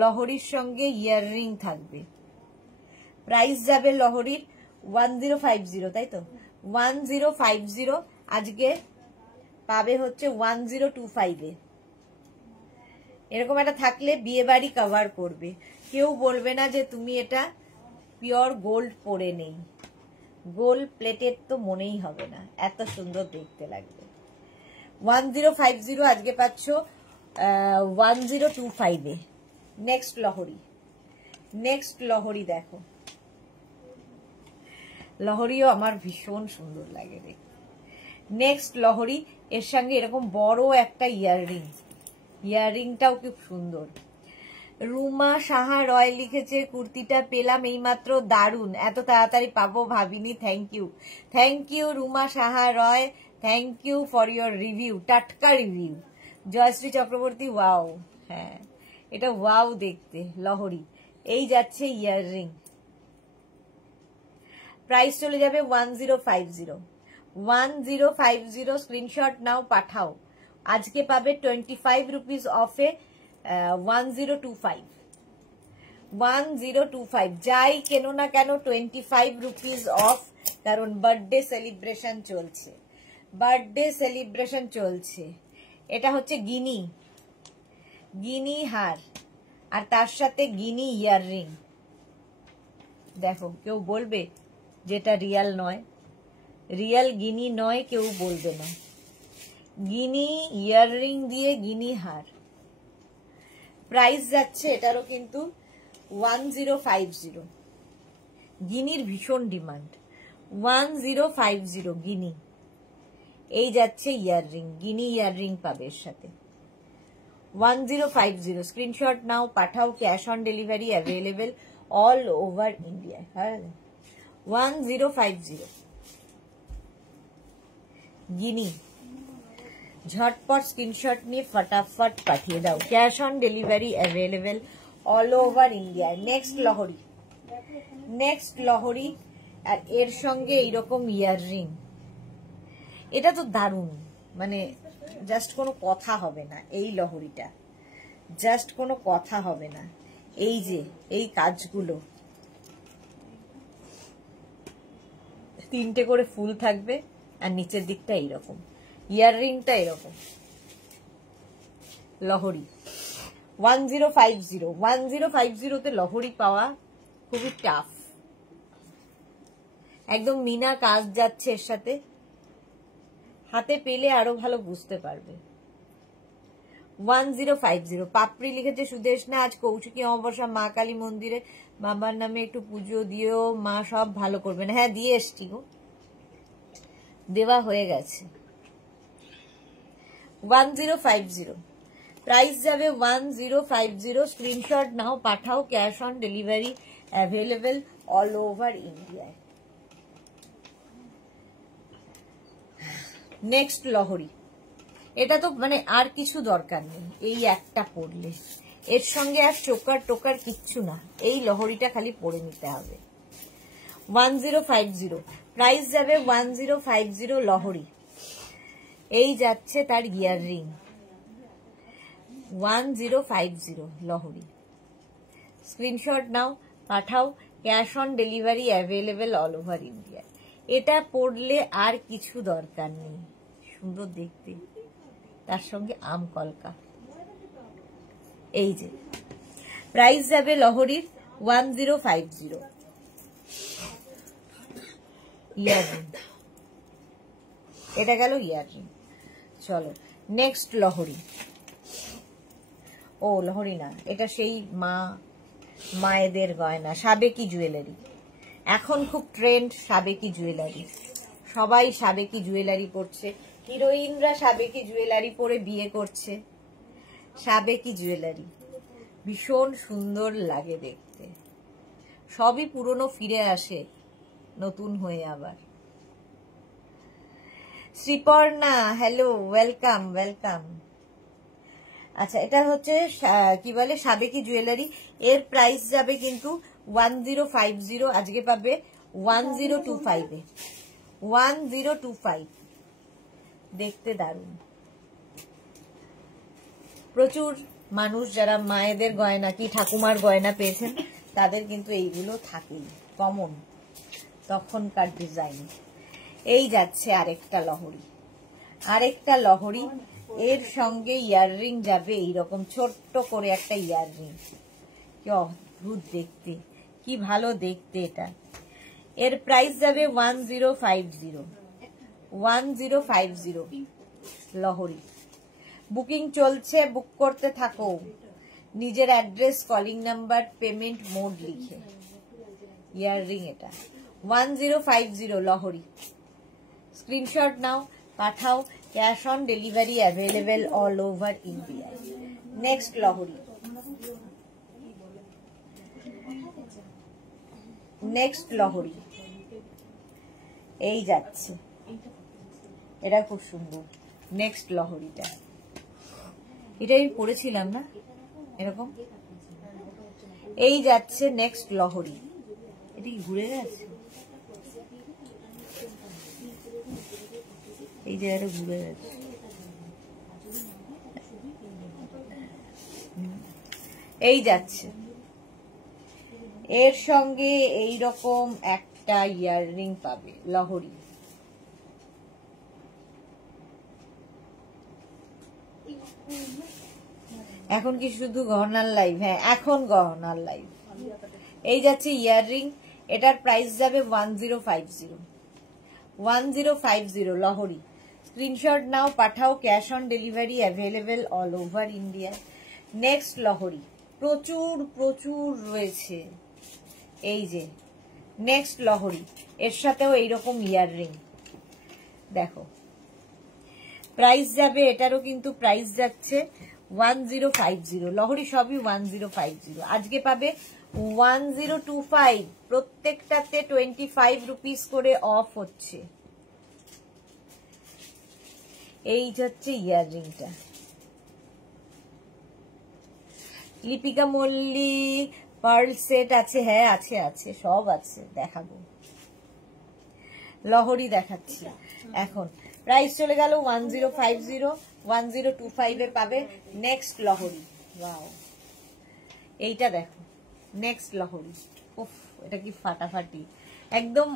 লহরির সঙ্গে ইয়াররিং থাকবে। প্রাইস যাবে লহরির 1050, তাই তো 1050, আজকে পাবে হচ্ছে 1025 এ। এরকম একটা থাকলে বিয়ে বাড়ি কভার করবে, কেউ বলবে না যে তুমি এটা পিওর গোল্ড পরে নেই। গোল্ড প্লেটের তো মনেই হবে না, এত সুন্দর দেখতে লাগবে। 1050 আজকে পাচ্ছ 1025 এ। নেক্সট লহরি, নেক্সট লহরি দেখো, লহরিও আমার ভীষণ সুন্দর লাগে দেখতে। নেক্সট লহরি, এর সঙ্গে এরকম বড় একটা ইয়াররিং, ইয়াররিংটাও খুব সুন্দর। রুমা সাহা রয় লিখেছে কুর্তিটা পেলাম এইমাত্র, দারুন, এত তাড়াতাড়ি পাবো ভাবিনি। Thank you, thank you Ruma Saha Roy, thank you for your review, টাটকা রিভিউ। জয়শ্রী চক্রবর্তী, ওয়াও, হ্যাঁ এটা ওয়াও দেখতে লহরি। এই যাচ্ছে ইয়াররিং, প্রাইস চলে যাবে 1050, 1050। স্ক্রিনশট নাও, পাঠাও। আজকে পাবে 25 রুপিস অফে 1025, 1025। যাই কেন না কেন 25 রুপিস অফ, কারণ বার্থডে সেলিব্রেশন চলছে, বার্থডে সেলিব্রেশন চলছে। এটা হচ্ছে গিনি, গিনি হার, আর তার সাথে গিনি ইয়াররিং। দেখো, কেউ বলবে যেটা রিয়াল নয়, রিয়াল গিনি নয়, কেউ বলবে না। গিনি ইয়াররিং দিয়ে গিনি হার, প্রাইস যাচ্ছে এটারও কিন্তু 1050। গিনির ভীষণ ডিমান্ড, 1050 গিনি। এই যাচ্ছে ইয়াররিং, গিনি ইয়াররিং পাবে এর সাথে 1050। স্ক্রিনশট নাও, পাঠাও। Cash on delivery available all over India. 1050 গিনি। ঝটপট স্ক্রিনশট নিয়ে ফটাফট পাঠিয়ে দাও। Cash on delivery available all over India. Next লহরি, নেক্সট লহরি, আর এর সঙ্গে এইরকম ইয়াররিং। এটা তো দারুণ, মানে জাস্ট কোনো কথা হবে না। এই লহরিটা জাস্ট কোনো কথা হবে না। এই যে এই কাজগুলো, 3টে করে ফুল থাকবে, আর নিচের দিকটা এইরকম, ইয়াররিংটা এরকম। লহরি 1050, 1050 লহরি পাওয়া খুবই টাফ। একদম মিনা কাজ যাচ্ছে এর সাথে, হাতে পেলে আরো ভালো বুঝতে পারবে। 1050। পাপড়ি লিখেছে সুদেশ না, আজ কৌশিকী অমাবস্যা, মা কালী মন্দিরে বাবার নামে একটু পুজো দিও, মা সব ভালো করবেন। হ্যাঁ, দিয়ে এসছি গো, দেওয়া হয়ে গেছে। 1050 প্রাইস যাবে 1050। স্ক্রিনশট নাও, পাঠাও। Cash on delivery available all over ইন্ডিয়ায়। নেক্সট লহরি, এটা তো মানে আর কিছু দরকার নেই, এই একটা পরলে এর সঙ্গে আর চোকার টোকার কিচ্ছু না, এই লহরিটা খালি পরে নিতে হবে। 1050 প্রাইস যাবে 1050 লহরি। এই যাচ্ছে তার ইয়াররিং, 1050 লহরি। স্ক্রিনশট নাও, পাঠাও। Cash on delivery available all over India. এটা পড়লে আর কিছু দরকার নেই, সুন্দর দেখতে, তার সঙ্গে আম কলকা। এই যে প্রাইস যাবে লহরীর 1050। ইয়াররিং, এটা গেল ইয়াররিং। চলো নেক্সট লহরী। ও লহরী না, এটা সেই মায়েদের গয়না, সাবেকি জুয়েলারি। এখন খুব ট্রেন্ড সাবেকি জুয়েলারি, সবাই সাবেকি জুয়েলারি পরছে, হিরোইনরা সাবেকি জুয়েলারি পরে বিয়ে করছে। সাবেকি জুয়েলারি ভীষণ সুন্দর লাগে দেখতে, সবই পুরনো ফিরে আসে নতুন হয়ে আবার। Sriparna, hello, welcome welcome. আচ্ছা, এটা হচ্ছে কি বলে সাবেকি জুয়েলারি। এর প্রাইস যাবে কিন্তু 1050, আজকে পাবে 1025 এ। 1025, দেখতে দারুণ। প্রচুর মানুষ যারা মায়েদের গয়না কি ঠাকুমার গয়না পেয়েছেন, তাদের কিন্তু এইগুলো থাকেই, কমন তখনকার ডিজাইন। এই যাচ্ছে আরেকটা লহরী, আরেকটা লহরী। এর সঙ্গে ইয়াররিং যাবে এইরকম ছোট্ট করে একটা ইয়াররিং। কি অদ্ভুত দেখতে, কি ভালো দেখতে এটা। এর প্রাইস যাবে 1050, 1050 লহরী। বুকিং চলছে, বুক করতে থাকো নিজের address, calling number, payment mode লিখে। ইয়াররিং এটা 1050 লহরী। স্ক্রিনশট নাও, পাঠাও, cash on delivery available all over India. Next লহরী, নেক্সট লহরী। এই যাচ্ছে, এটা খুব সুন্দর। নেক্সট লহরীটা, এটা আমি পড়েছিলাম না এরকম। এই যাচ্ছে নেক্সট লহরী। এটা কি ঘুরে গেছে? এই জায়গাটা ঘুরে গেছে। এই যাচ্ছে, এর সঙ্গে এইরকম একটা ইয়াররিং পাবে লহরী। এখন কি শুধু গহনার লাইভ? হ্যাঁ, এখন গহনার লাইভ। এই যাচ্ছে ইয়াররিং, এটার প্রাইস যাবে 1050, 1050 লহরী। স্ক্রিনশট নাও, পাঠাও, cash on delivery available all over India. Next লহরী, প্রচুর প্রচুর রয়েছে। এই যে নেক্সট লহরী, এর সাথেও এইরকম ইয়াররিং। দেখো প্রাইস যাবে, এটারও কিন্তু প্রাইস যাচ্ছে 1050 লহরী, সবই 1050। আজকে পাবে 1025, প্রত্যেকটাতে 25 রুপিস করে অফ হচ্ছে। এই হচ্ছে ইয়াররিংটা। লিপিকা মল্লিক পার্ল সেট আছে? হ্যাঁ আছে, আছে, সব আছে, দেখাবো। লহরী দেখাচ্ছি এখন। প্রাইস চলে গেল 1050, 1025 এ পাবে নেক্সট লহরী। ওয়াও, এইটা দেখো নেক্সট লহরী। উফ, এটা কি ফাটাফাটি, একদম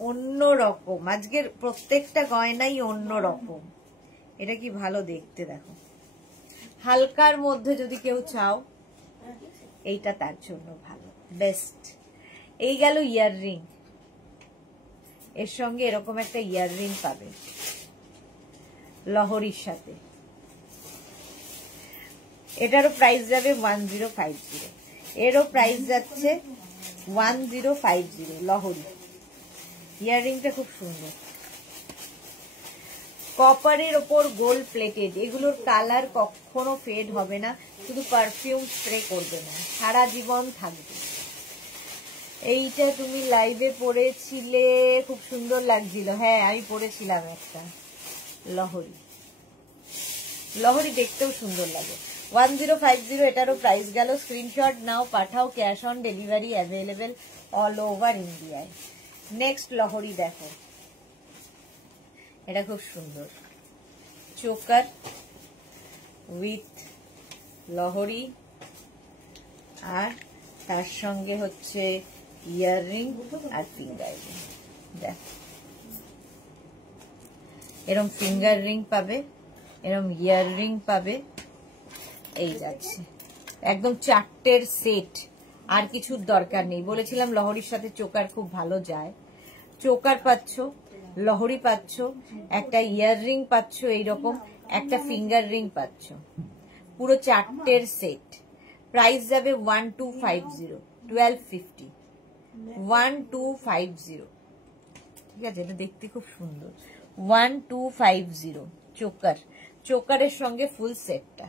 অন্য রকম। আজকের প্রত্যেকটা গয়নাই অন্য রকম। এটা কি ভালো দেখতে, দেখো। হালকার মধ্যে যদি কেউ চাও, এইটা তার জন্য ভালো, বেস্ট। এই গেল ইয়াররিং, এর সঙ্গে এরকম একটা ইয়াররিং পাবে লহরীর সাথে। এটারও প্রাইস যাবে 1050, এরও প্রাইস যাচ্ছে 1050 লহরী। ইয়াররিংটা খুব সুন্দর, কপারের ওপর গোল্ড প্লেটেড। এগুলোর কালার কখনো ফেড হবে না, শুধু পারফিউম স্প্রে করবে না, সারা জীবন থাকবে। এইটা তুমি লাইভে পরেছিলে, খুব সুন্দর লাগছিল। হ্যাঁ, আমি পরেছিলাম একটা লহরী। লহরী দেখতেও সুন্দর লাগে। 1050, এটারও প্রাইস গেল। স্ক্রিনশট নাও, পাঠাও, cash on delivery available all over ইন্ডিয়ায়। নেক্সট লহরী দেখো, এটা খুব সুন্দর। চোকার উইথ লহরী, আর তার সঙ্গে হচ্ছে ইয়াররিং আর ফিঙ্গার রিং। দেখো এরম ফিঙ্গার রিং পাবে, এরম ইয়ার রিং পাবে। এই যাচ্ছে একদম 4টের সেট, আর কিছুর দরকার নেই। বলেছিলাম লহরির সাথে চোকার খুব ভালো যায়। চোকার পাচ্ছ, লহরি পাচ্ছ, একটা ইয়ার রিং পাচ্ছ, এইরকম একটা ফিঙ্গার রিং পাচ্ছ, পুরো 4টের সেট। প্রাইস যাবে 1250, 1250, 1250। ঠিক আছে, এটা দেখতে খুব সুন্দর। 1250 চোকার, চোকারের সঙ্গে ফুল সেটটা।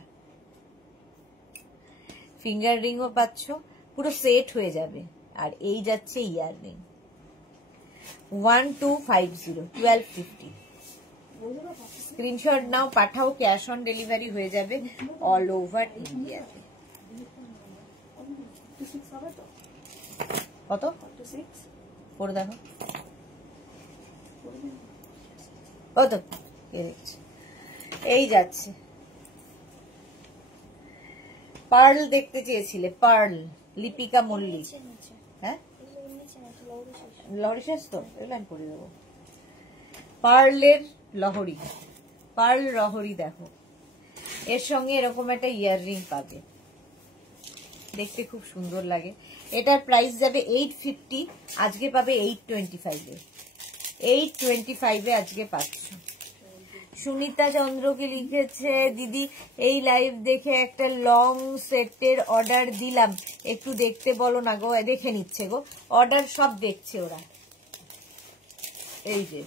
ফিঙ্গার রিংও পাচ্ছ, পুরো সেট হয়ে যাবে। আর এই যাচ্ছে ইয়ার রিং। 1250, 1250। স্ক্রিনশট নাও, পাঠাও, ক্যাশ অন ডেলিভারি হয়ে যাবে অল ওভার ইন্ডিয়াতে। কত পরে দেখো, কত এই যাচ্ছে। পার্ল দেখতে চেয়েছিলে, পার্ল, লিপিকা মল্লিক। হ্যাঁ, লহরি শেষ তো, এগুলো আমি করে দেবো। পার্লের লহরি, পার্ল লহরি দেখো, এর সঙ্গে এরকম একটা ইয়ার রিং পাবে, দেখতে খুব সুন্দর লাগে। এটার প্রাইস যাবে 850, আজকে পাবে 825-এ। 825-এ আজকে পাচ্ছ। সুনিতা চন্দ্রকে লিখেছে, দিদি এই লাইভ দেখে একটা লং সেটের অর্ডার দিলাম, একটু দেখতে বলো না গো। দেখে নিচ্ছে গো, অর্ডার সব দেখছে ওরা। এই যে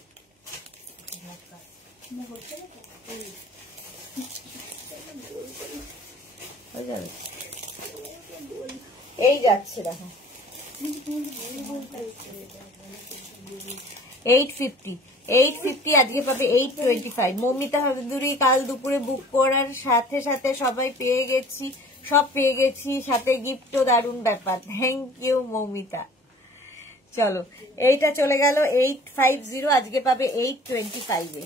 এই যাচ্ছে দেখো, 850, 850 আজকে পাবে 825। মৌমিতা ভাদুরী, কাল দুপুরে বুক করার সাথে সাথে সবাই পেয়ে গেছি, সব পেয়ে গেছি, সাথে গিফটও, দারুণ ব্যাপার। Thank you Moumita. চলো, এইটা চলে গেল 850, আজকে পাবে 825-এ।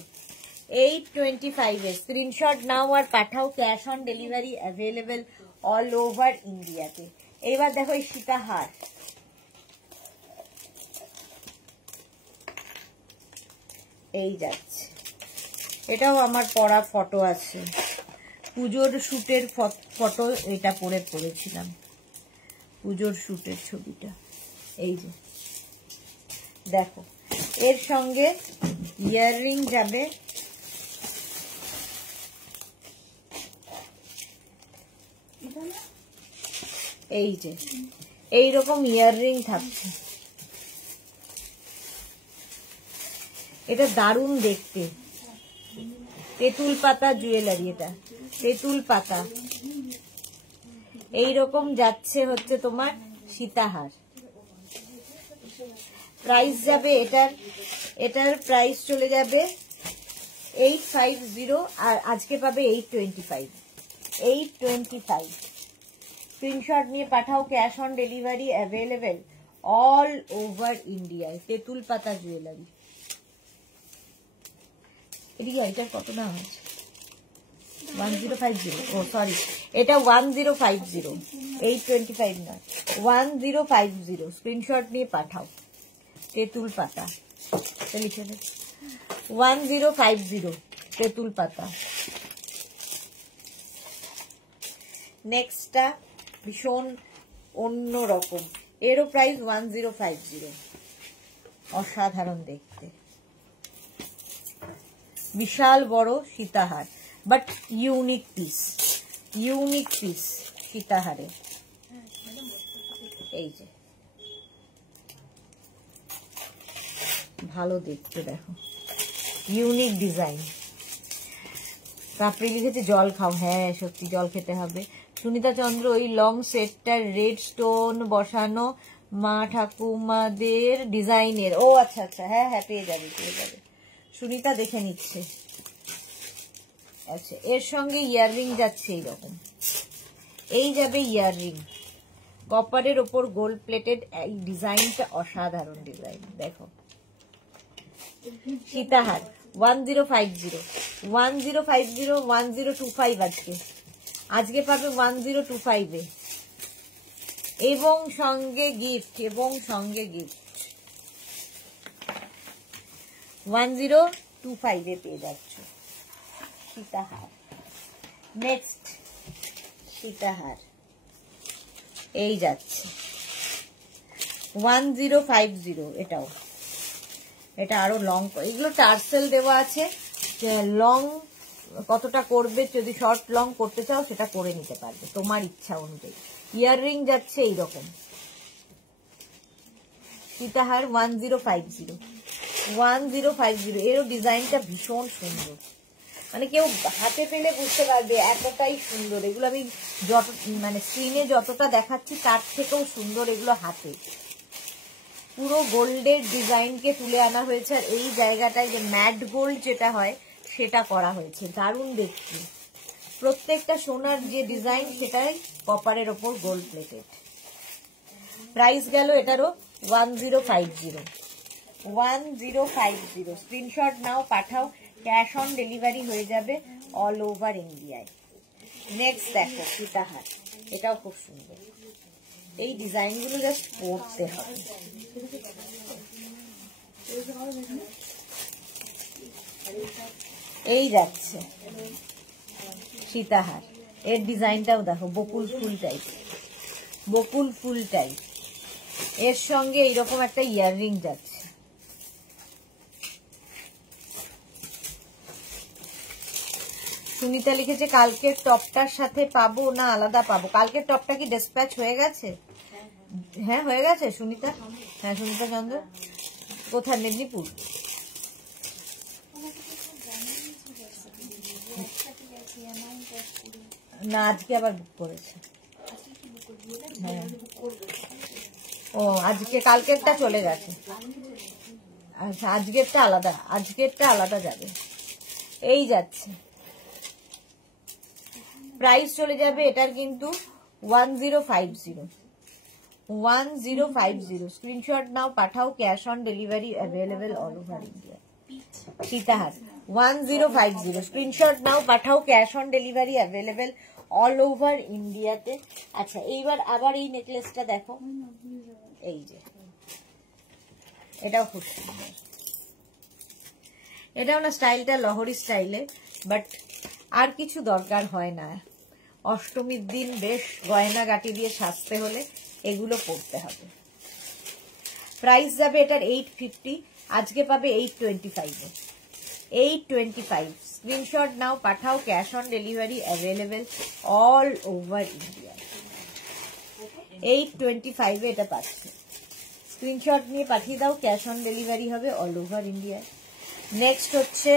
825-এ স্ক্রিনশট নাও আর পাঠাও, cash on delivery available all over ইন্ডিয়াতে। এইবার দেখো এই সীতাহার, এই যাচ্ছে। এটাও আমার পরা ফটো আছে, পুজোর শুটের ফটো, এটা পরে পড়েছিলাম, পুজোর শুটের ছবিটা। এই যে দেখো, এর সঙ্গে ইয়াররিং যাবে, এই যে এইরকম ইয়াররিং থাকছে। এটা দারুণ দেখতে, তেঁতুল পাতা জুয়েলারি, এটা তেঁতুল পাতা। এইরকম যাচ্ছে হচ্ছে তোমার সীতাহার। প্রাইস যাবে এটার প্রাইস চলে যাবে 850, আর আজকে পাবে 825, 825। স্ক্রিনশট নিয়ে পাঠাও, cash on delivery available all over ইন্ডিয়ায়। তেঁতুল পাতা জুয়েলারি। এদিকে এটার কত দাম আছে? 1050। ও সরি, এটা 1050, 825 নয়, 1050। স্ক্রিনশট নিয়ে পাঠাও, তেঁতুল পাতা লিখে দে, 1050 তেঁতুল পাতা। নেক্সটটা ভীষণ অন্য রকম, এরও প্রাইস 1050, অসাধারণ দেখতে, বিশাল বড় সীতাহার, but unique piece, unique piece সীতাহারে। এই যে ভালো দেখতে, দেখো ইউনিক ডিজাইন। কাপড়ে লিখেছে জল খাও, হ্যাঁ সত্যি জল খেতে হবে। সুনিতা চন্দ্র, ওই লং সেটটার রেড স্টোন বসানো মা ঠাকুমাদের ডিজাইনের। ও আচ্ছা আচ্ছা, হ্যাঁ হ্যাঁ পেয়ে যাবে, পেয়ে যাবে। সুনিতা দেখে নিচ্ছে। আচ্ছা, এর সঙ্গে ইয়াররিং যাচ্ছে এইরকম, এই যাবে ইয়াররিং, কপারের ওপর গোল্ড প্লেটেড। এই ডিজাইনটা অসাধারণ ডিজাইন, দেখো সীতাহার 1050, 1050, 1025 আজকে পাবে 1025-এ, এবং সঙ্গে গিফট, এবং সঙ্গে গিফট। 25 পেয়ে যাচ্ছ সীতাহার। নেক্সট সীতাহার এই যাচ্ছে 1050। এটাও, এটা আরো লং, এগুলো টার্সেল দেওয়া আছে, লং কতটা করবে, যদি শর্ট লং করতে চাও সেটা করে নিতে পারবে তোমার ইচ্ছা অনুযায়ী। ইয়াররিং যাচ্ছে এইরকম সীতাহার 1050। এরও ডিজাইনটা ভীষণ সুন্দর, মানে কেউ হাতে পেলে বুঝতে পারবে এতটাই সুন্দর। এগুলো আমি যত মানে স্ক্রিনে যতটা দেখাচ্ছি তার থেকেও সুন্দর এগুলো হাতে। পুরো গোল্ডের ডিজাইনকে তুলে আনা হয়েছে, আর এই জায়গাটায় যে ম্যাট গোল্ড যেটা হয় সেটা করা হয়েছে, দারুণ দেখছি। প্রত্যেকটা সোনার যে ডিজাইন সেটাই কপারের ওপর গোল্ড প্লেটেড। প্রাইস গেল এটারও 1050। স্ক্রিনশট নাও, পাঠাও, ক্যাশ অন ডেলিভারি হয়ে যাবে অল ওভার ইন্ডিয়ায়। নেক্সট দেখো সীতাহার, এটাও খুব সুন্দর। এই ডিজাইনগুলো জাস্ট পড়তে হবে। এই যাচ্ছে সীতাহার, এর ডিজাইনটাও দেখো, বকুল ফুল টাইপ, বকুল ফুল টাইপ। এর সঙ্গে এইরকম একটা ইয়াররিং যাচ্ছে। সুনিতা লিখেছে কালকের টপটার সাথে পাবো না আলাদা পাবো? কালকের টপটা কি ডিসপ্যাচ হয়ে গেছে? হ্যাঁ হয়ে গেছে সুনিতা। হ্যাঁ সুনিতা চন্দ্র কোথায়? মেদিনীপুর। না আজকে আবার বুক করেছে। হ্যাঁ ও আজকে, কালকেরটা চলে গেছে। আচ্ছা আজকেরটা আলাদা, আজকেরটা আলাদা যাবে। এই যাচ্ছে, প্রাইস চলে যাবে এটার কিন্তু 1050। স্ক্রিনশট নাও, পাঠাও, cash on delivery available all over India. সীতাহার 1050। স্ক্রিনশট নাও, পাঠাও, cash on delivery available all over ইন্ডিয়াতে। আচ্ছা এইবার আবার এই নেকলেসটা দেখো, এই যে এটাও খুব সুন্দর। এটাও না স্টাইলটা লহরি স্টাইলে, বাট আর কিছু দরকার হয় না। অষ্টমীর দিন বেশ গয়না গাটি দিয়ে সাজতে হলে এগুলো পরতে হবে। প্রাইস যাবে এটার 850, আজকে পাবে 825। 825। স্ক্রিনশট নাও, পাঠাও, cash on delivery available all over India. 825 এটা পাচ্ছে। স্ক্রিনশট নিয়ে পাঠিয়ে দাও, ক্যাশ অন ডেলিভারি হবে অল ওভার ইন্ডিয়া। নেক্সট হচ্ছে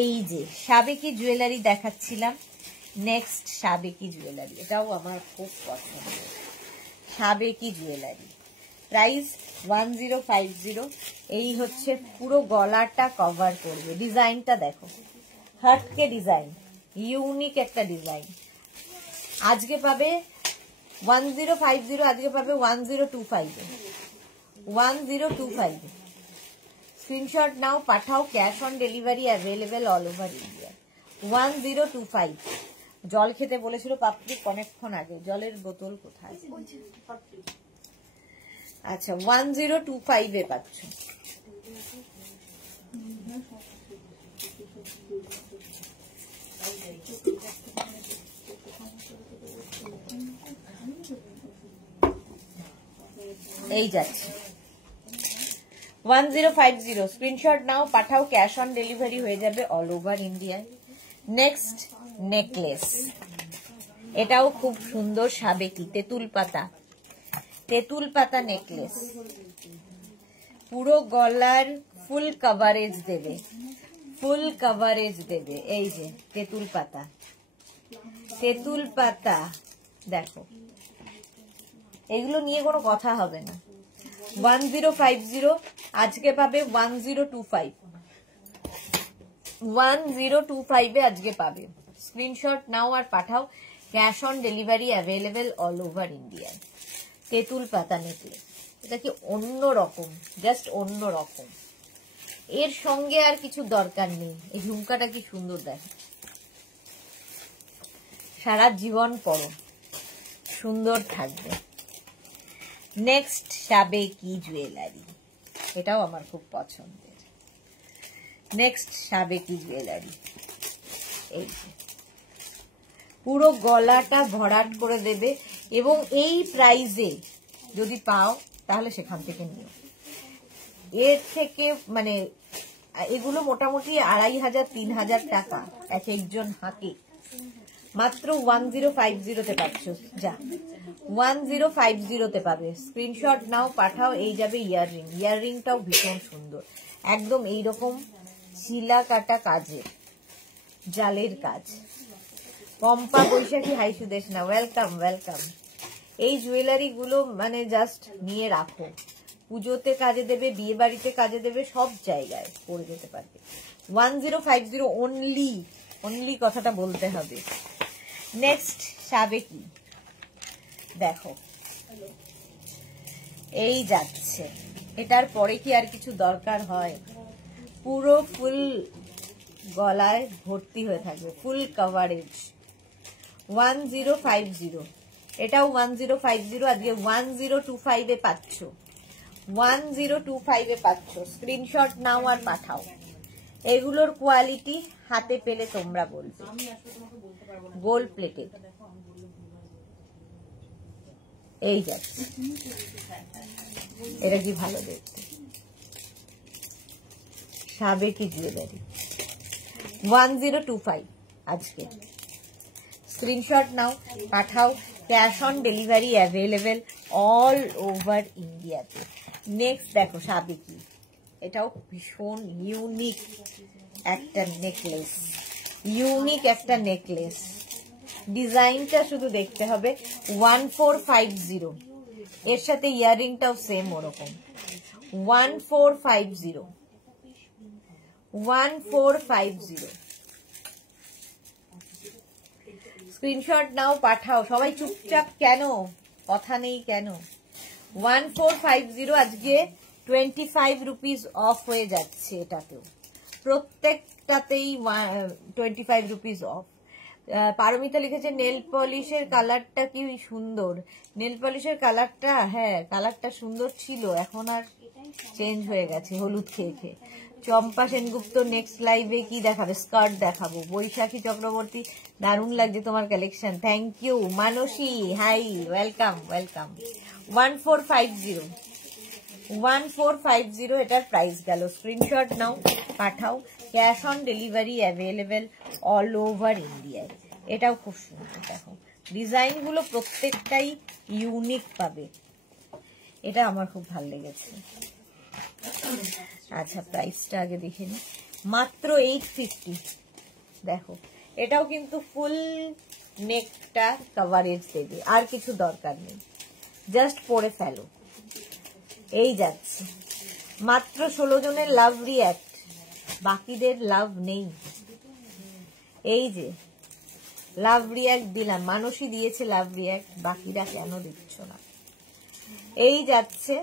এই যে সাবেকি জুয়েলারি দেখাচ্ছিলাম, নেক্সট সাবেকি জুয়েলারি, এটাও আমার খুব পছন্দ। সাবেকি জুয়েলারি প্রাইস 1050। এই হচ্ছে পুরো গলাটা কভার করবে। ডিজাইনটা দেখো, হাটকে ডিজাইন, ইউনিক একটা ডিজাইন। আজকে পাবে 1050, আজকে পাবে 1025। 1025। স্ক্রিনশট নাও, পাঠাও, cash on delivery available all over India. 1025। জল খেতে বলেছিল পাপড়ি অনেকক্ষণ আগে, জলের বোতল কোথায়? আচ্ছা 1025 এ পাচ্ছ। এই যাচ্ছে 1050। স্ক্রিনশট নাও, পাঠাও, ক্যাশ অন ডেলিভারি হয়ে যাবে অল ওভার ইন্ডিয়ায়। নেক্সট নেকলেস, এটাও খুব সুন্দর সাবেকি, তেঁতুল পাতা, তেঁতুল পাতা নেকলেস। পুরো গলার ফুল কভারেজ দেবে, ফুল কভারেজ দেবে। এই যে তেঁতুল পাতা, তেঁতুল পাতা দেখো, এগুলো নিয়ে কোনো কথা হবে না। 1050, আজকে পাবে 1025। 1025 এ আজকে পাবে। স্ক্রিনশট নাও আর পাঠাও, cash on delivery available all over India. তেঁতুল পাতা নেকলেস, এটা কি অন্য রকম, জাস্ট অন্য রকম। এর সঙ্গে আর কিছু দরকার নেই। এই ঝুমকাটা কি সুন্দর দেখো, সারা জীবন পরো, সুন্দর থাকবে। নেক্সট সাবেকি জুয়েলারি, এটাও আমার খুব পছন্দের। নেক্সট সাবেকি জুয়েলারি, এই পুরো গলাটা ভরাট করে দেবে এবং এই প্রাইজে যদি পাও তাহলে সেখান থেকে নিও। এর থেকে মানে এগুলো মোটামুটি 2500 3000 টাকা এক একজন হাতে, মাত্র 1050-তে পাচ্ছ। যা 1050-তে পাবে। স্ক্রিনশট নাও, পাঠাও। এই যাবে ইয়াররিং, ইয়াররিংটাও ভীষণ সুন্দর, একদম এইরকম শিলা কাটা কাজের, জালের কাজ। পম্পা বৈশাখী, হাই সুদেশ না, ওয়েলকাম ওয়েলকাম। এই জুয়েলারি গুলো মানে জাস্ট নিয়ে রাখো, পুজোতে কাজে দেবে, বিয়ে বাড়িতে কাজে দেবে, সব জায়গায় পরে যেতে পারবে। 1050 অনলি, অনলি কথাটা বলতে হবে। নেক্সট সাবেকি, দেখো এই যাচ্ছে। এটার পরে কি আর কিছু দরকার হয়? পুরো ফুল গলায় ভর্তি হয়ে থাকবে, ফুল কভারেজ। 1050, এটাও 1050, আজকে 1025-এ পাচ্ছ, 1025-এ পাচ্ছ। স্ক্রিনশট নাও আর পাঠাও। এগুলোর কোয়ালিটি হাতে পেলে তোমরা বলবে। গোল্ড প্লেটেড, এই যাচ্ছে। এটা কি ভালো দেখতে, সাবেকি জুয়েলারি। 1025 আজকে। স্ক্রিনশট নাও, পাঠাও। Cash on delivery available all over ইন্ডিয়াতে। নেক্সট দেখো সাবেকি, এটাও ভীষণ ইউনিক একটা নেকলেস, ইউনিক একটা নেকলেস। ডিজাইনটা শুধু দেখতে হবে। 1450, এর সাথে ইয়াররিংটাও সেম ওরকম। 1450, 1450। স্ক্রিনশট নাও, পাঠাও। সবাই চুপচাপ কেন, কথা নেই কেন? 1450 আজকে 25 রুপিস অফ হয়ে যাচ্ছে। এটাতেও প্রত্যেকটাতেই 25 রুপিস অফ। পারমিতা লিখেছে নেল পলিশের কালারটা কি সুন্দর। নেল পলিশের কালারটা, হ্যাঁ কালারটা সুন্দর ছিল, এখন আর চেঞ্জ হয়ে গেছে হলুদ খেয়ে খেয়ে। চম্পা সেনগুপ্ত, নেক্সট লাইভে কি দেখাবে? স্কার্ট দেখাবো। বৈশাখী চক্রবর্তী, দারুণ লাগছে তোমার collection, thank you. Manasi, hi, welcome welcome. 1450, 1450 এটার প্রাইস গেল। স্ক্রিনশট নাও, পাঠাও। Cash on delivery available all over ইন্ডিয়ায়। এটাও খুব সুন্দর, দেখো ডিজাইন গুলো প্রত্যেকটাই ইউনিক পাবে। এটা আমার খুব ভালো লেগেছে। আচ্ছা প্রাইসটা আগে দেখে নি, মাত্র 850। দেখো এটাও কিন্তু ফুল নেকটা কভারেজ দেবে, আর কিছু দরকার নেই, জাস্ট পরে ফেলো। এই যাচ্ছে মাত্র 16 জনের লাভ রিঅ্যাক্ট, বাকিদের লাভ নেই। এই যে লাভ রিঅ্যাক্ট দিলাম, মানুষই দিয়েছে লাভ রিঅ্যাক্ট, বাকিরা কেন দিচ্ছ না? এই যাচ্ছে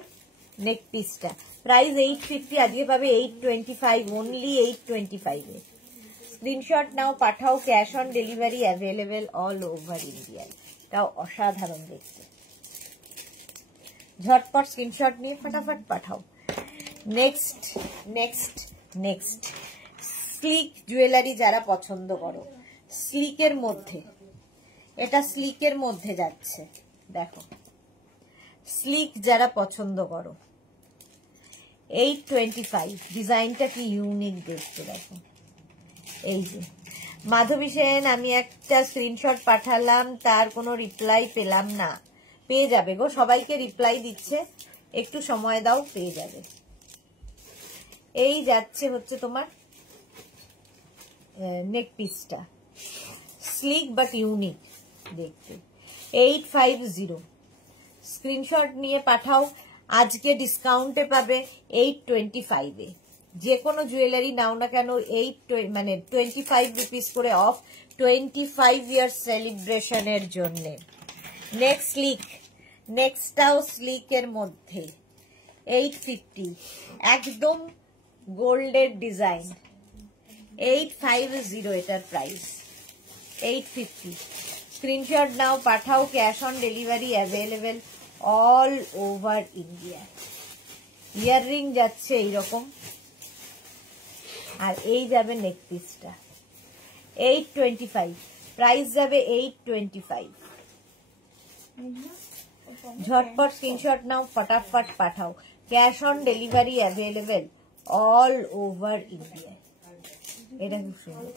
নেক পিসটা, প্রাইস 850, আজকে পাবে 825, অনলি 825-এ। স্ক্রিনশট নাও, পাঠাও। Cash on delivery available all over India. তাও অসাধারণ দেখতে। ঝটপট স্ক্রিনশট নিয়ে ফটাফট পাঠাও। Next next next slick jewellery যারা পছন্দ করো, স্লিকের মধ্যে, এটা স্লিকের মধ্যে যাচ্ছে। দেখো স্লিক যারা পছন্দ করো, 825। ডিজাইনটা কি ইউনিক দেখতে, দেখো। এই যে মাধবী সেন, আমি একটা স্ক্রিনশট পাঠালাম, তার কোনো রিপ্লাই পেলাম না। পেয়ে যাবে গো, সবাইকে রিপ্লাই দিচ্ছে, একটু সময় দাও, পেয়ে যাবে। এই যাচ্ছে হচ্ছে তোমার নেক পিসটা, স্লিক বাট ইউনিক দেখতে। 850, স্ক্রিনশট নিয়ে পাঠাও। আজকে ডিসকাউন্টে পাবে 825-এ। যে কোনো জুয়েলারি নাও না কেন 25 রুপিস করে অফ, 25 ইয়ার সেলিব্রেশনের জন্য। নেক্সট স্লিক, নেক্সটটাও স্লিকের মধ্যে 850, একদম গোল্ডের ডিজাইন। 850 এটার প্রাইস, 850। স্ক্রিনশট নাও, পাঠাও। Cash on delivery available all over India. Earring যাচ্ছে এইরকম, আর এই যাবে নেক পিসটা 825, প্রাইস যাবে 825। ঝটপট স্ক্রিনশট নাও, ফটাফট পাঠাও। Cash on delivery available all over India. এটা খুব সুন্দর,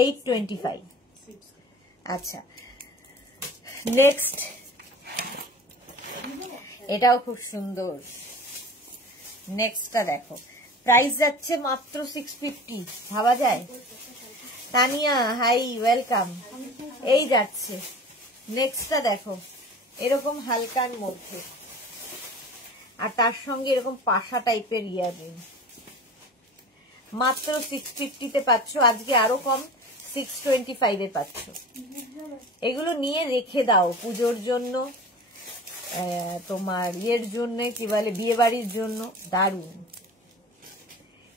825। আচ্ছা, নেক্সট এটাও খুব সুন্দর। নেক্সটটা দেখো, প্রাইস যাচ্ছে মাত্র 650। ভাবা যায়? Tania hi, welcome. এই যাচ্ছে। নেক্সটটা দেখো, এরকম হালকার মধ্যে, আর তার সঙ্গে এরকম পাশা টাইপের ইয়ারিং, মাত্র 650-তে পাচ্ছ। আজকে আরো কম, 625-এ পাচ্ছ। এগুলো নিয়ে রেখে দাও পুজোর জন্য, তোমার ইয়ের জন্য, কি বলে, বিয়ে বাড়ির জন্য দারুণ।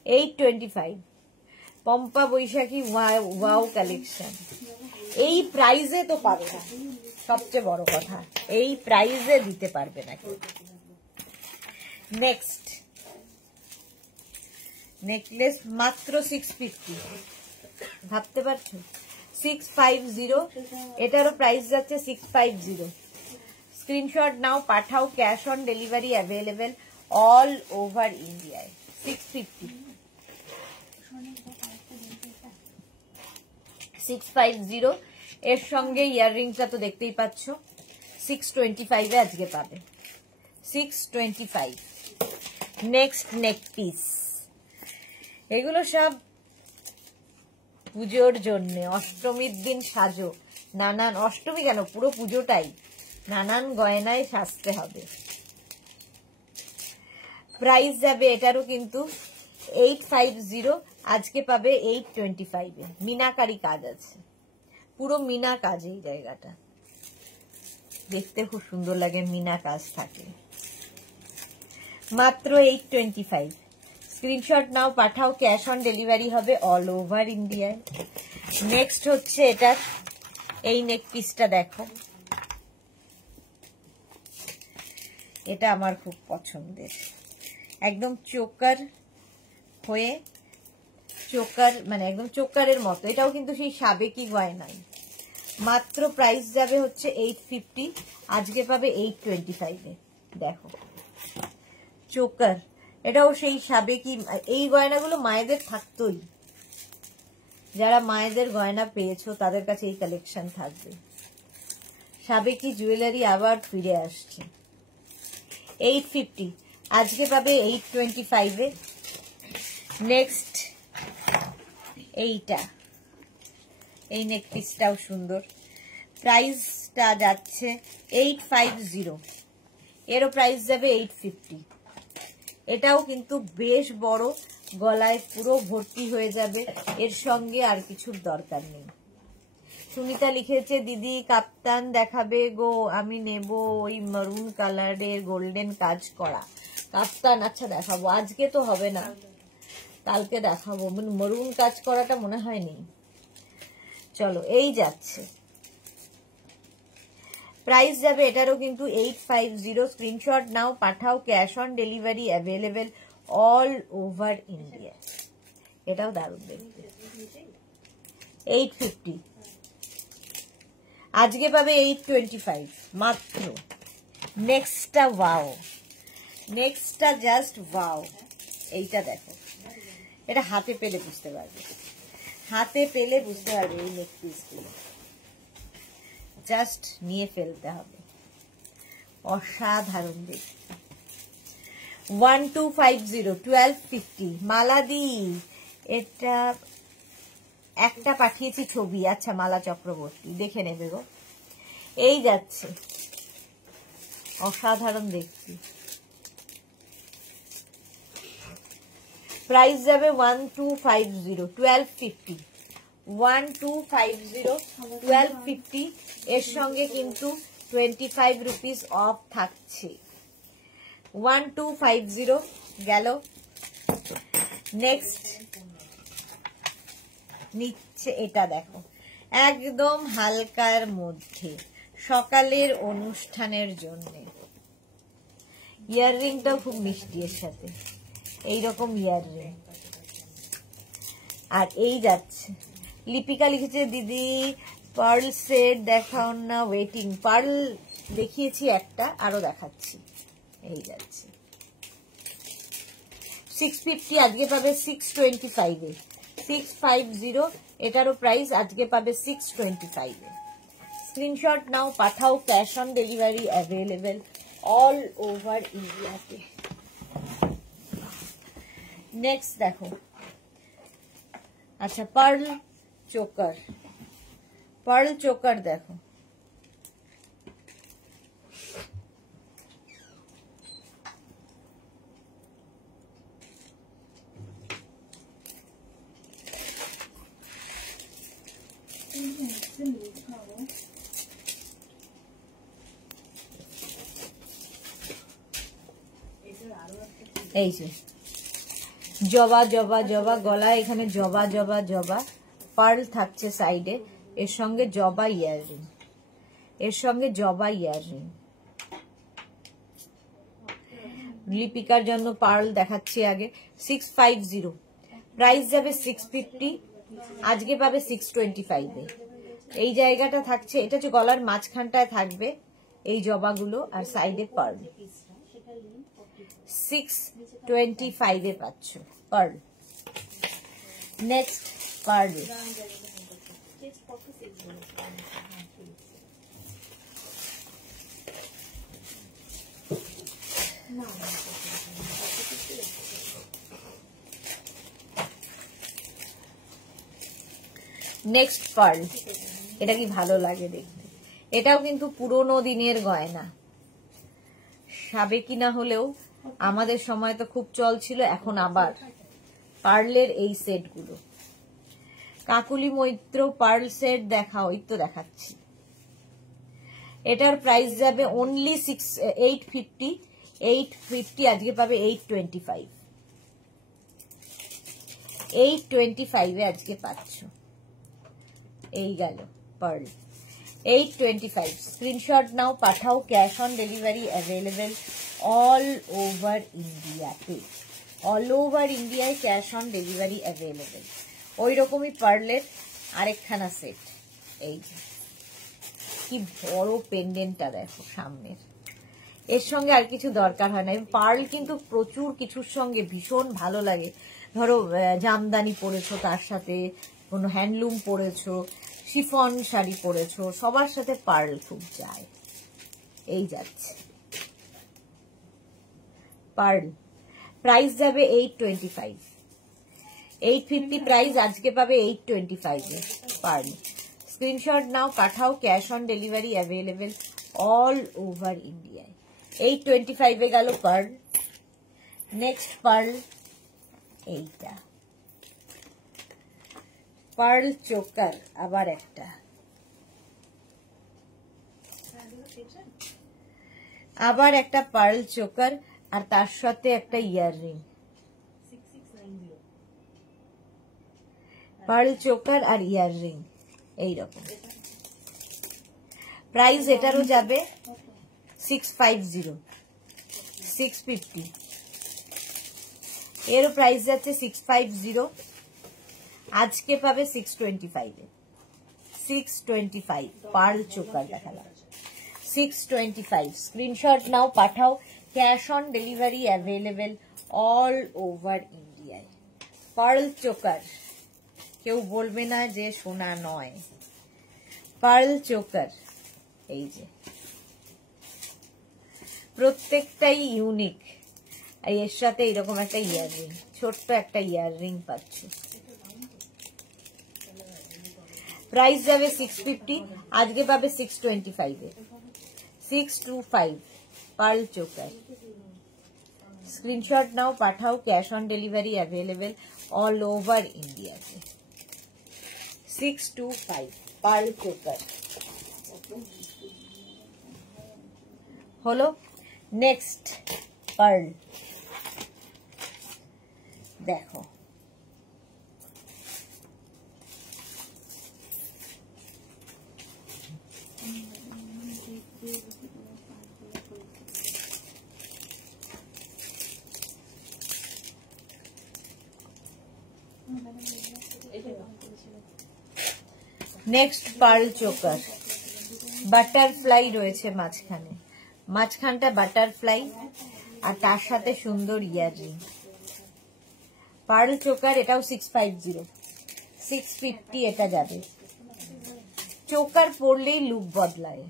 825, পম্পা বৈশাখী ওয়াও কালেকশন। এই প্রাইজে তো পাবে না, সবচেয়ে বড় কথা, এই প্রাইজে দিতে পারবে না কেউ। নেক্সট নেকলেস মাত্র 650, ভাবতে পারছো? 650, এটারও প্রাইস যাচ্ছে 650। স্ক্রিনশট নাও, পাঠাও। Cash on delivery available all over ইন্ডিয়ায়। 650 এর সঙ্গে ইয়াররিংটা তো দেখতেই পাচ্ছ। 625-এ আজকে পাবে, 625। নেক্সট নেক পিস, এগুলো সব পুজোর জন্য, অষ্টমীর দিন সাজো। নানান, অষ্টমী কেন, পুরো পুজোটাই নানান গয়নায় সাজতে হবে। প্রাইস যাবে এটারও কিন্তু 850, আজকে পাবে 825-এ। মিনাকারি কাজ আছে, পুরো মিনা কাজ। এই জায়গাটা দেখতে খুব সুন্দর লাগে, মিনা কাজ থাকে। মাত্র 825। স্ক্রিনশট নাও, পাঠাও। ক্যাশ অন ডেলিভারি হবে অল ওভার ইন্ডিয়ায়। নেক্সট হচ্ছে এটার এই নেক পিসটা দেখো, এটা আমার খুব পছন্দের। একদম চোকার হয়ে, চোকার মানে একদম চোকারের মতো। এটাও কিন্তু সেই সাবেকি গয়নাই। মাত্র প্রাইস যাবে হচ্ছে 850, আজকে পাবে 825-এ। দেখো চোকার, এটাও সেই সাবেকি। এই গয়নাগুলো মায়েদের থাকতোই, যারা মায়েদের গয়না পেয়েছো তাদের কাছে এই কালেকশন থাকবে। সাবেকি জুয়েলারি আবার ফিরে আসছে। 850, আজকে পাবে 825-এ। নেক্সট এইটা, এই নেক পিসটাও সুন্দর। প্রাইসটা যাচ্ছে 850, এরও প্রাইস যাবে 850। এটাও কিন্তু বেশ বড়, গলায় পুরো ভর্তি হয়ে যাবে, এর সঙ্গে আর কিছুর দরকার নেই। সুনিতা লিখেছে, দিদি কাপ্তান দেখাবে গো, আমি নেব ওই মারুন কালারের গোল্ডেন কাজ করা কাপ্তান। আচ্ছা দেখাবো, আজকে তো হবে না, কালকে দেখাবো। মারুন কাজ করাটা মনে হয় নেই। চলো, এই যাচ্ছে। প্রাইস যাবে এটারও কিন্তু 850। স্ক্রিনশট নাও, পাঠাও। Cash on delivery available all over India. এটাও দারুণ দেখতে। 850, আজকে পাবে 825 মাত্র। নেক্সটটা ওয়াও, নেক্সটটা জাস্ট ওয়াও। এইটা দেখো, এটা হাতে পেলে বুঝতে পারবে, হাতে পেলে বুঝতে পারবে। এই নেক পিসগুলো জাস্ট নিয়ে ফেলতে হবে, অসাধারণ দেখতে। 1250, 1250। মালাদি, এটা একটা পাঠিয়েছি ছবি। আচ্ছা, মালা চক্রবর্তী, দেখে নেবে গো। এই যাচ্ছে, অসাধারণ দেখতে। প্রাইস যাবে 1250, 1250, 1250, 1250। এর সঙ্গে কিন্তু 25 রুপিস অফ থাকছে। 1250 গেল। নেক্সট নিচ্ছে এটা দেখো, একদম হালকার মধ্যে সকালের অনুষ্ঠানের জন্য। ইয়াররিংটাও খুব মিষ্টি এর সাথে, এইরকম ইয়াররিং আর এই যাচ্ছে, লিপিকা লিখেছে দিদি পার্ল সেট দেখাও না, ওয়েটিং। পার্ল দেখিয়েছি একটা, আরো দেখাচ্ছি। এই যাচ্ছে 650, আজকে পাবে 625 এ, 650 এটারও প্রাইস আজকে পাবে 625 এ। স্ক্রিনশট নাও, পাঠাও, cash on delivery available all over ইন্ডিয়াতে। নেক্সট দেখো, আচ্ছা পার্ল চোকার, পার্ল চোকার দেখো, এই যে জবা জবা জবা গলা, এখানে জবা জবা জবা, পার্ল থাকছে সাইডে, এর সঙ্গে জবা ইয়াররিং, এর সঙ্গে জবা ইয়াররিং। লিপিকার জন্য পার্ল দেখাচ্ছি আগে। 650, প্রাইস যাবে 650, আজকে পাবে 625 এ। এই জায়গাটা থাকছে, এটা হচ্ছে গলার মাঝখানটায় থাকবে এই জবাগুলো, আর সাইডে পার্ল। 625 এ পাচ্ছ pearl. Next pearl, next pearl, এটা কি ভালো লাগে দেখতে। এটাও কিন্তু পুরোনো দিনের গয়না, সাবেকি না হলেও আমাদের সময় তো খুব চল ছিল। এখন আবার পার্লের এই সেট গুলো, কাকুলি মৈত্র পার্ল সেট দেখাও, ওই তো দেখাচ্ছি। এটার প্রাইস যাবে অনলি 850, 850 আজকে পাবে 825, 825 এ আজকে পাচ্ছ। এই গেল পার্ল 825। স্ক্রিনশট নাও, পাঠাও, cash on delivery available all over ইন্ডিয়াতে, অল ওভার ইন্ডিয়ায় ক্যাশ অন ডেলিভারি অ্যাভেলেবেল। ওই রকমই পার্লের আরেকখানা সেট, এই যে কি বড় পেন্ডেন্টটা দেখো সামনের, এর সঙ্গে আর কিছু দরকার হয় না। পার্ল কিন্তু প্রচুর কিছুর সঙ্গে ভীষণ ভালো লাগে। ধরো জামদানি পরেছো, তার সাথে কোনো হ্যান্ডলুম পরেছো, শিফন শাড়ি পরেছো, সবার সাথে পার্ল খুব যায়। এই যাচ্ছে পার্ল, প্রাইস যাবে 825, 850 প্রাইস, আজকে পাবে 825 এ পার্ল। স্ক্রিনশট নাও, পাঠাও, cash on delivery available all over ইন্ডিয়ায়। 825 এ গেল পার্ল। নেক্সট পার্ল, এইটা পার্ল চোকার, আবার একটা, আবার একটা পার্ল চোকার, আর তার সাথে একটা ইয়াররিং। পার্ল চোকার আর ইয়াররিং এইরকম। প্রাইস এটারও যাবে 650, 650, এরও প্রাইস যাচ্ছে 650, আজকে পাবে 625 এ, 625 পার্ল চোকার দেখালাম, 625। স্ক্রিনশট নাও, পাঠাও, cash on delivery available all over ইন্ডিয়ায়। পার্ল চোকার, কেউ বলবে না যে সোনা নয়, পার্ল চোকার। এই যে প্রত্যেকটাই ইউনিক, এর সাথে এরকম একটা ইয়াররিং, ছোট্ট একটা ইয়াররিং পাচ্ছ। প্রাইস যাবে 650, আজকে পাবে 625 এ, 625 পার্ল চোকার। স্ক্রিনশট নাও, পাঠাও, cash on delivery available all over ইন্ডিয়াতে। 625 পার্ল চোকার হলো। নেক্সট পার্ল দেখো, নেক্সট পার্ল চোকার, বাটারফ্লাই রয়েছে মাঝখানে, মাঝখানটা বাটারফ্লাই আর তার সাথে সুন্দর ইয়াররিং। পার্ল চোকার, এটাও 650, 650 এটা যাবে। চোকার পরলেই লুক বদলায়,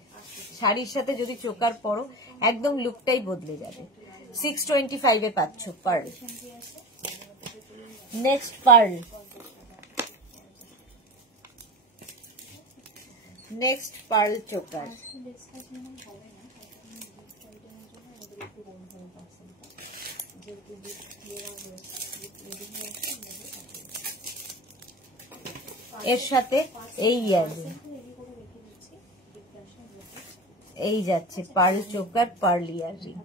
শাড়ির সাথে যদি চোকার পরো একদম লুকটাই বদলে যাবে। 625 এ পাচ্ছ pearl. Next pearl, next pearl choker, এর সাথে এই ইয়াররিং, এই যাচ্ছে পার্ল চোকার পার্ল ইয়াররিং।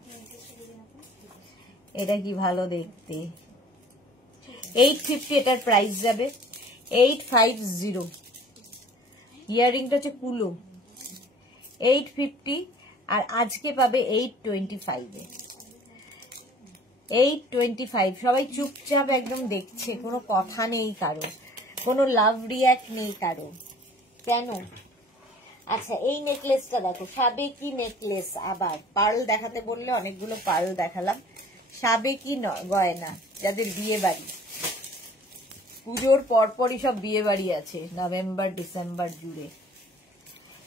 এটা কি ভালো দেখতে। 850 এটার প্রাইস যাবে, 850। ইয়াররিংটা হচ্ছে কুলো, 850 আর আজকে পাবে 825 এ। 825। সবাই চুপচাপ একদম দেখছে, কোনো কথা নেই কারো, কোনো লাভ রিয়াক্ট নেই কারো। কেন? আচ্ছা, এই নেকলেসটা দেখো, সাবেকি নেকলেস। আবার পার্ল দেখাতে বললে অনেকগুলো পার্ল দেখালাম। সাবেকি গয়না, যাদের বিয়ে বাড়ি, পুজোর পরপরই সব বিয়ে বাড়ি আছে নভেম্বর ডিসেম্বর জুড়ে।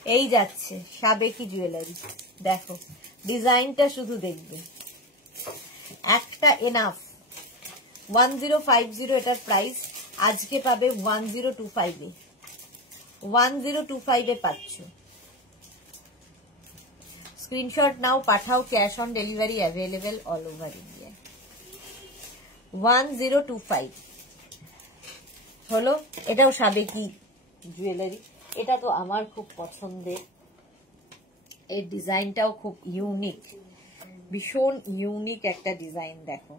এই যাচ্ছে সাবেকি জুয়েলারি, দেখো ডিজাইনটা শুধু দেখবে, একটা এনাফ। 1050 এটার প্রাইস, আজকে পাবে 1025 এ। 1025 এ পাচ্ছ। স্ক্রিনশট নাও, পাঠাও, cash on delivery available all over India. 1025 হলো। এটাও সাবেকি জুয়েলারি, এটা তো আমার খুব পছন্দের। এই ডিজাইনটাও খুব ইউনিক, ভীষণ ইউনিক একটা ডিজাইন। দেখো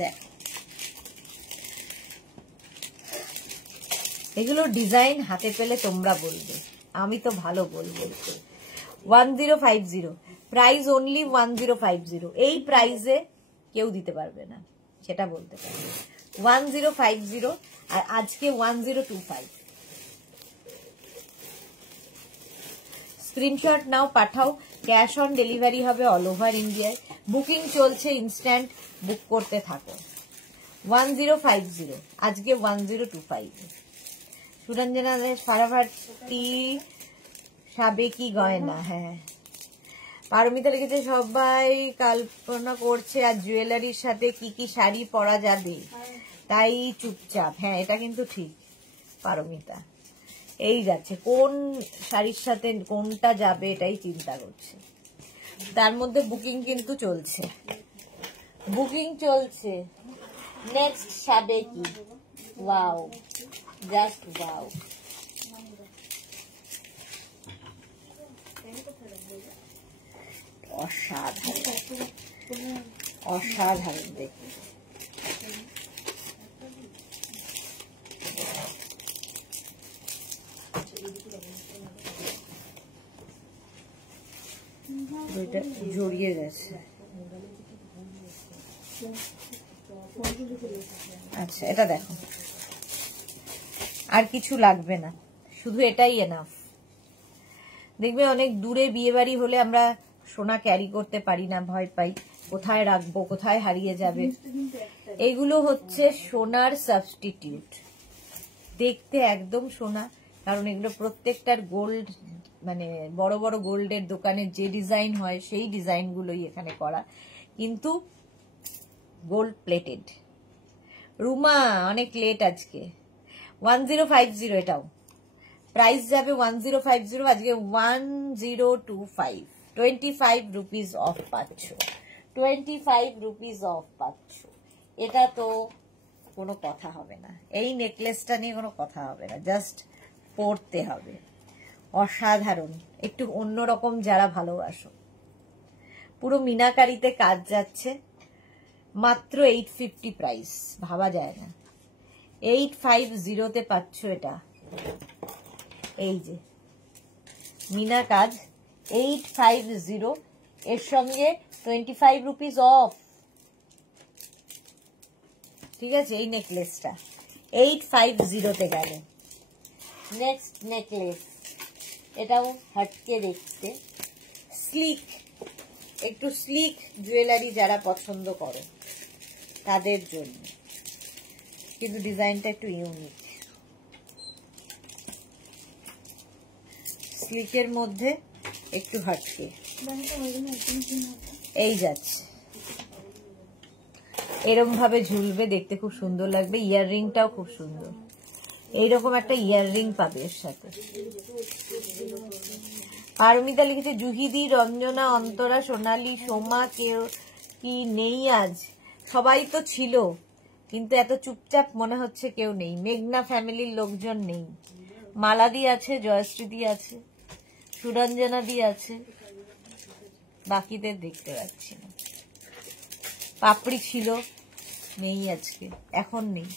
দেখো, এগুলো ডিজাইন হাতে পেলে তোমরা বলবে, আমি তো ভালো বলবো। 1050 প্রাইস, অনলি 1050। এই প্রাইসে কেউ দিতে পারবে না, সেটা বলতে পারবে। 1050 আর আজকে 1025। স্ক্রিনশট নাও, পাঠাও, ক্যাশ অন ডেলিভারি হবে অল ওভার ইন্ডিয়ায়। বুকিং চলছে, ইনস্ট্যান্ট বুক করতে থাকো। 1050 আজকে 1025। সুরঞ্জনা ফারাভাটি সাবেকি গয়না। হ্যাঁ, পারমিতা লিখেছে সবাই কল্পনা করছে আর জুয়েলারির সাথে কি কি শাড়ি পরা যাবে, তাই চুপচাপ। হ্যাঁ, এটা কিন্তু ঠিক পারমিতা। এই যাচ্ছে কোন শাড়ির সাথে কোনটা যাবে এটাই চিন্তা করছে। তার মধ্যে বুকিং কিন্তু চলছে, বুকিং চলছে। নেক্সট সাবেকি, ওয়াও, জাস্ট ওয়াও। অসাধারণ, অসাধারণ দেখতে। জড়িয়ে গেছে। আচ্ছা, এটা দেখো, আর কিছু লাগবে না, শুধু এটাই এনাফ। দেখবে অনেক দূরে বিয়ে বাড়ি হলে আমরা সোনা ক্যারি করতে পারি না, ভয় পাই কোথায় রাখবো, কোথায় হারিয়ে যাবে। এগুলো হচ্ছে সোনার সাবস্টিটিউট, দেখতে একদম সোনা, কারণ এগুলো প্রত্যেকটার গোল্ড, মানে বড় বড় গোল্ডের দোকানে যে ডিজাইন হয় সেই ডিজাইনগুলোই এখানে করা, কিন্তু গোল্ড প্লেটেড। রুমা অনেক লেট আজকে। 1050 এটাও প্রাইস যাবে 1050, আজকে 1025। 25 রুপিস অফ পাচ্ছ, 25 রুপিস অফ পাচ্ছ। এটা তো কোনো কথা হবে না, এই নেকলেসটা নিয়ে কোনো কথা হবে না, জাস্ট পরতে হবে। অসাধারণ, একটু অন্যরকম যারা ভালোবাসো। পুরো মিনাকারিতে কাজ যাচ্ছে, মাত্র 850 প্রাইস, ভাবা যায় না। 850 তে পাচ্ছ এটা। এই যে মিনা কাজ, 850, এর সঙ্গে 25 রুপিস অফ। ঠিক আছে, এই নেকলেসটা 850 তে গেল। নেক্সট নেকলেস, এটাও হটকে দেখতে, স্লিক, একটু স্লিক জুয়েলারি যারা পছন্দ করে তাদের জন্য, কিন্তু ডিজাইনটা একটু ইউনিক। স্লিকের মধ্যে একটু হটকে, এই যাচ্ছে, এরকম ভাবে ঝুলবে, দেখতে খুব সুন্দর লাগবে। ইয়াররিংটাও খুব সুন্দর, এইরকম একটা ইয়াররিং পাবে এর সাথে। পারমিতা লিখেছে জুহিদি, রঞ্জনা, অন্তরা, সোনালী, সোমা, কেউ কি নেই আজ? সবাই তো ছিল, কিন্তু এত চুপচাপ মনে হচ্ছে কেউ নেই। মেঘনা ফ্যামিলির লোকজন নেই। মালাদি আছে, জয়শ্রীদি আছে, সুরঞ্জনা দি আছে, বাকিদের দেখতে পাচ্ছি না। পাপড়ি ছিল, নেই আজকে, এখন নেই।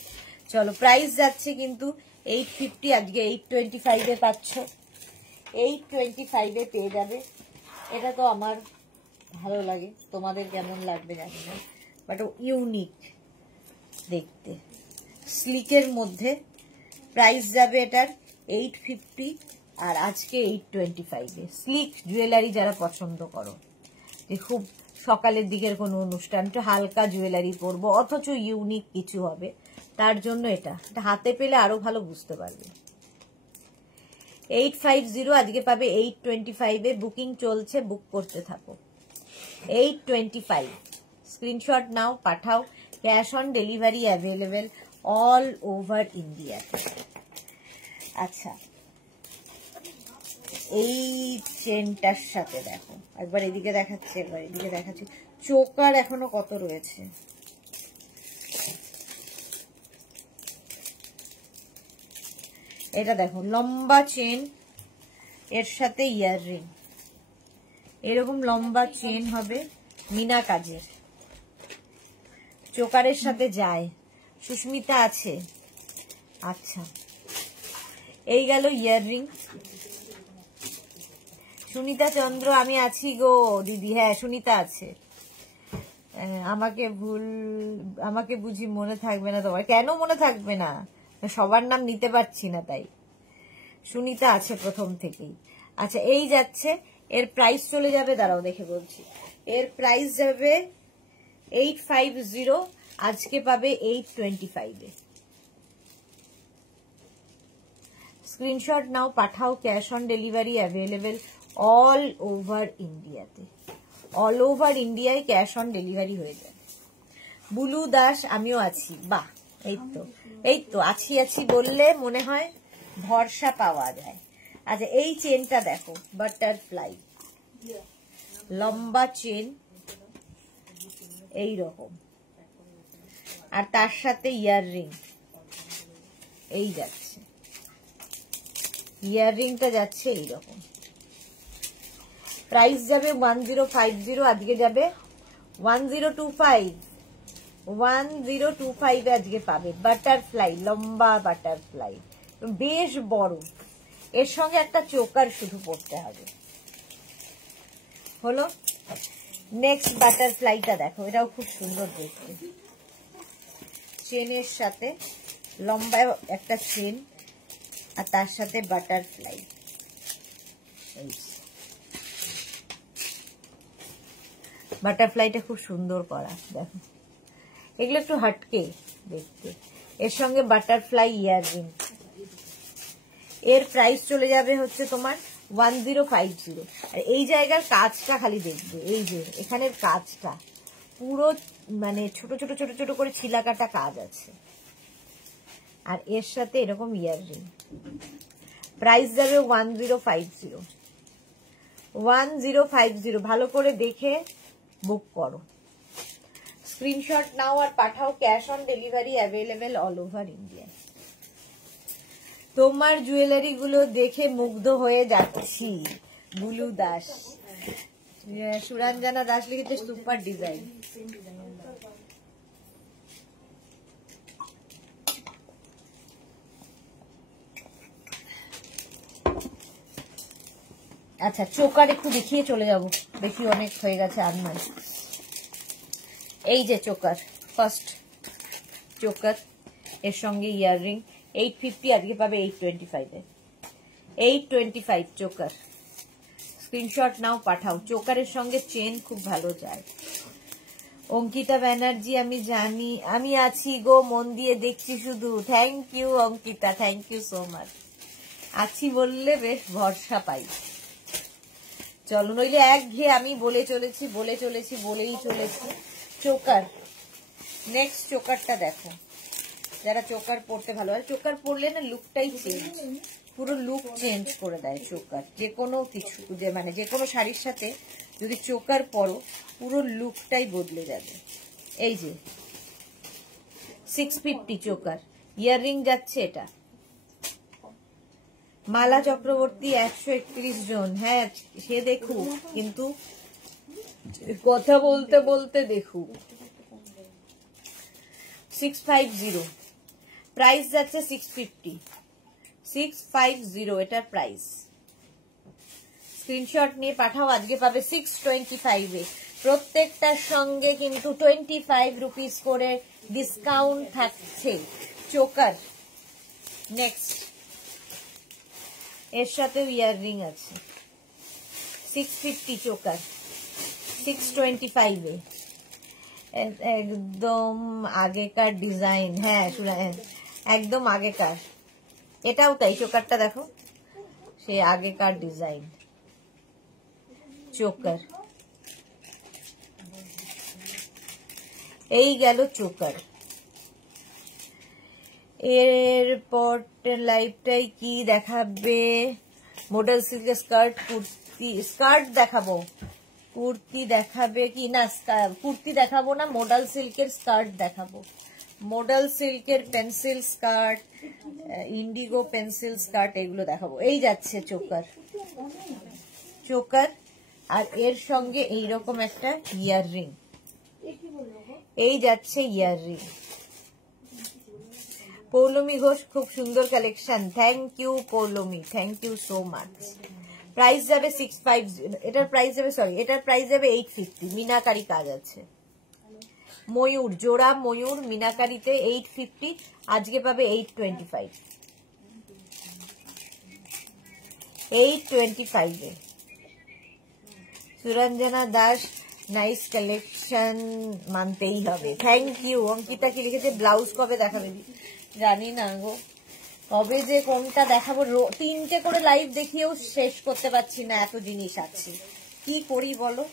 চলো, প্রাইস যাচ্ছে কিন্তু 850, আজকে 825 এ পাচ্ছ। 825 এ পেয়ে যাবে। এটা তো আমার ভালো লাগে, তোমাদের কেমন লাগবে জানি না, বাট ইউনিক দেখতে, স্লিকের মধ্যে। প্রাইস যাবে এটার 850, আর আজকে 825 এ। স্লিক জুয়েলারি যারা পছন্দ করো, যে খুব সকালের দিকের কোনো অনুষ্ঠান, একটু হালকা জুয়েলারি পরবো অথচ ইউনিক কিছু হবে, তার জন্য এটা হাতে পেলে আরো ভালো বুঝতে পারবে। 850 আজকে পাবে 825 এ। বুকিং চলছে, বুক করতে থাকো। 825, স্ক্রিনশট নাও, পাঠাও। Cash on delivery available all over India. আচ্ছা, এই চেনটার সাথে দেখো, একবার এদিকে দেখাচ্ছি, একবার এদিকে দেখাচ্ছি। চোকার এখনো কত রয়েছে, এটা দেখো, লম্বা চেন, এর সাথে ইয়াররিং, এরকম লম্বা চেন হবে, মিনা কাজের, চোকারের সাথে যায়। সুস্মিতা আছে। আচ্ছা, এই গেল ইয়াররিং। সুনিতা চন্দ্র, আমি আছি গো দিদি। হ্যাঁ, সুনিতা আছে। আমাকে বুঝি মনে থাকবে না তোমার? কেন মনে থাকবে না, সবার নাম নিতে পারছি না তাই। সুনিতা আছে প্রথম থেকেই। আচ্ছা, এই যাচ্ছে, এর প্রাইস চলে যাবে, দাঁড়াও দেখে বলছি। এর প্রাইস যাবে 850, আজকে পাবে 825 এ। স্ক্রিনশট নাও, পাঠাও। Cash on delivery available all over ইন্ডিয়াতে। অল ওভার ইন্ডিয়ায় ক্যাশ অন ডেলিভারি হয়ে যায়। বুলু দাস, আমিও আছি। বাহ, এই তো আছি বললে মনে হয় ভরসা পাওয়া যায়। আচ্ছা, এই চেনটা দেখো, বাটারফ্লাই, লম্বা চেন এই রকম, আর তার সাথে ইয়াররিং, এই যাচ্ছে, ইয়াররিংটা যাচ্ছে এইরকম। প্রাইস যাবে 1050, আজকে যাবে 1025। 1025 আজকে পাবে। বাটারফ্লাই, লম্বা বাটারফ্লাই, বেশ বড়, এর সঙ্গে একটা চোকার শুধু পড়তে হবে। হলো। নেক্সট বাটারফ্লাইটা দেখো, এটাও খুব সুন্দর দেখতে, চেনের সাথে লম্বা একটা চেন, আর তার সাথে বাটারফ্লাই। বাটারফ্লাইটা খুব সুন্দর করা, দেখো, এগুলো একটু হটকে দেখতে। এর সঙ্গে বাটারফ্লাই ইয়াররিং। এর প্রাইস চলে যাবে হচ্ছে তোমার 1050। আর এই জায়গার কাজটা খালি দেখবে, এই যে এখানের কাজটা পুরো মানে ছোট ছোট ছোট ছোট করে ছিলা কাটা কাজ আছে, আর এর সাথে এরকম ইয়াররিং। প্রাইস যাবে 1050। 1050, ভালো করে দেখে বুক করো। স্ক্রিনশট নাও আর পাঠাও। Cash on delivery available all over India. তোমার জুয়েলারি গুলো দেখে মুগ্ধ হয়ে যাচ্ছি। বুলু দাস, সুরঞ্জনা দাস লিখেছে সুপার ডিজাইন। আচ্ছা চোকার একটু দেখিয়ে চলে যাব, বেশি অনেক হয়ে গেছে আর নয়। এই যে চোকার, ফার্স্ট চোকার, এর সঙ্গে ইয়াররিং, 850, আজকে পাবে 825 এ। 825 চোকার, স্ক্রিনশট নাও পাঠাও। চোকারের সঙ্গে চেন খুব ভালো যায়। অঙ্কিতা ব্যানার্জি, আমি জানি, আমি আছি গো, মন দিয়ে দেখছি শুধু। Thank you Ankita, thank you so much. আছি বললে বেশ ভরসা পাই। চলো, নইলে একঘেয়ে আমি বলেই চলেছি। চোকার, নেক্সট চোকারটা দেখো। যারা চোকার পরতে ভালো হয়, চোকার পরলে না লুকটাই চেঞ্জ, পুরো লুক চেঞ্জ করে দেয় চোকার। যে কোনো কিছু, মানে যে কোনো শাড়ির সাথে যদি চোকার পরো পুরো লুকটাই বদলে যাবে। এই যে 650 চোকার, ইয়াররিং যাচ্ছে এটা। মালা চক্রবর্তী 131 জন, হ্যাঁ সে দেখুক, কিন্তু কথা বলতে বলতে দেখুক। 650, প্রাইস যাচ্ছে 650 এটার প্রাইস। স্ক্রিনশট নিয়ে পাঠাও, আজকে পাবে 625 এ। প্রত্যেকটার সঙ্গে কিন্তু 25 রুপিস করে ডিসকাউন্ট থাকছে। চোকার নেক্সট, এর সাথেও ইয়াররিং আছে। 650 চোকার, 625 এ। একদম আগেকার ডিজাইন, হ্যাঁ একদম আগেকার। এটাও তাই, চোকারটা দেখো, সে আগেকার ডিজাইন। চোকার, এই গেল চোকার। এরপর লাইভটাই কি দেখাবে? মডেল সিল্কের স্কার্ট, কুর্তি। স্কার্ট দেখাবো, কুর্তি দেখাবে কি না? কুর্তি দেখাবো না, মডেল সিল্কের স্কার্ট দেখাবো। মডেল সিল্কের pencil skirt, Indigo pencil skirt, এগুলো দেখাবো। এই যাচ্ছে চোকার, চোকার, আর এর সঙ্গে এইরকম একটা ইয়াররিং। এই যাচ্ছে ইয়াররিং। পৌলমী ঘোষ, খুব সুন্দর collection, thank you Poulami, thank you so much. Price যাবে 650, এটার প্রাইস যাবে, এটার প্রাইস যাবে 850। মিনাকারি কাজ আছে। ময়ূর, জোড়া ময়ূর মিনাকারিতে 850, আজকে পাবে 825। 825 এ। সুরঞ্জনা দাস, নাইস কালেকশন, মানতেই হবে, থ্যাংক ইউ। অঙ্কিতা কি লিখেছে? ব্লাউজ কবে দেখাবে? জানি না গো, কবে যে কোনটা দেখাবো। 3টে করে লাইভ দেখিয়েও শেষ করতে পারছি না, এত জিনিস আছে, কি করি বলো?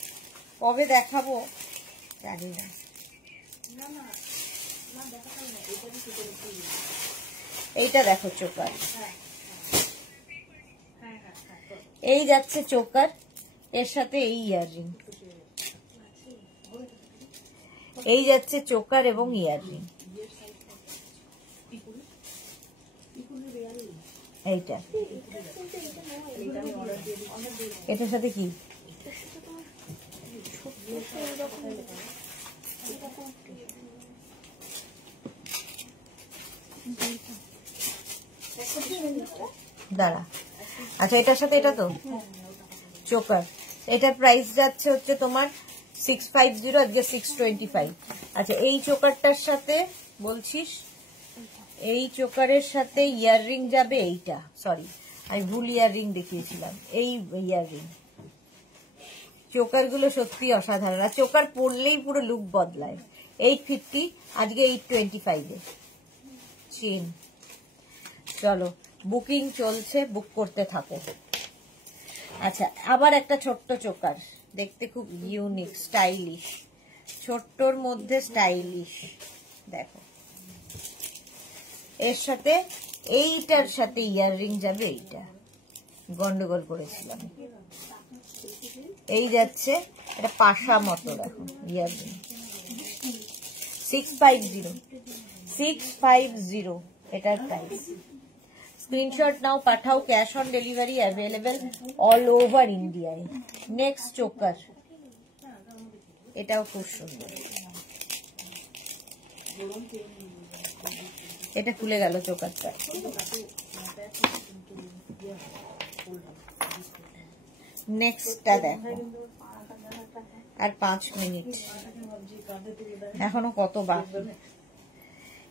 কবে দেখাবো জানি না। এইটা দেখো চোকার, এই যাচ্ছে চোকার, এর সাথে এই ইয়াররিং। এই যাচ্ছে চোকার এবং ইয়াররিং। এইটা, এটার সাথে কি? দাঁড়া, আচ্ছা এটার সাথে এটা তো চোকার। এটার প্রাইস যাচ্ছে হচ্ছে তোমার 650, আজকে 625। আচ্ছা এই চোকারটার সাথে বলছিস, এই চোকারের সাথে ইয়াররিং যাবে এইটা, সরি আমি ভুল ইয়াররিং দেখিয়েছিলাম। এই ইয়াররিং, চোকার গুলো সত্যি অসাধারণ, আর চোকার পরলেই পুরো লুক বদলায়। 850, আজকে 825 এ। চেন, চলো বুকিং চলছে, বুক করতে থাকো। আচ্ছা আবার একটা ছোট্ট চোকার, দেখতে খুব ইউনিক স্টাইলিশ, ছোট্টর মধ্যে স্টাইলিশ, দেখো। এর সাথে এইটার সাথে ইয়াররিং যাবে, এইটা গন্ডগোল করেছিলাম। এই যাচ্ছে, এটা পাশা মতো, দেখো ইয়াররিং। 650 এটার প্রাইস। স্ক্রিনশট নাও পাঠাও, cash on delivery available all over ইন্ডিয়ায়। নেক্সট চোকার, এটাও খুব সুন্দর, এটা খুলে গেল চোকারটা। নেক্সটটা দেখো, আর 5 মিনিট, এখনো কত বাকি।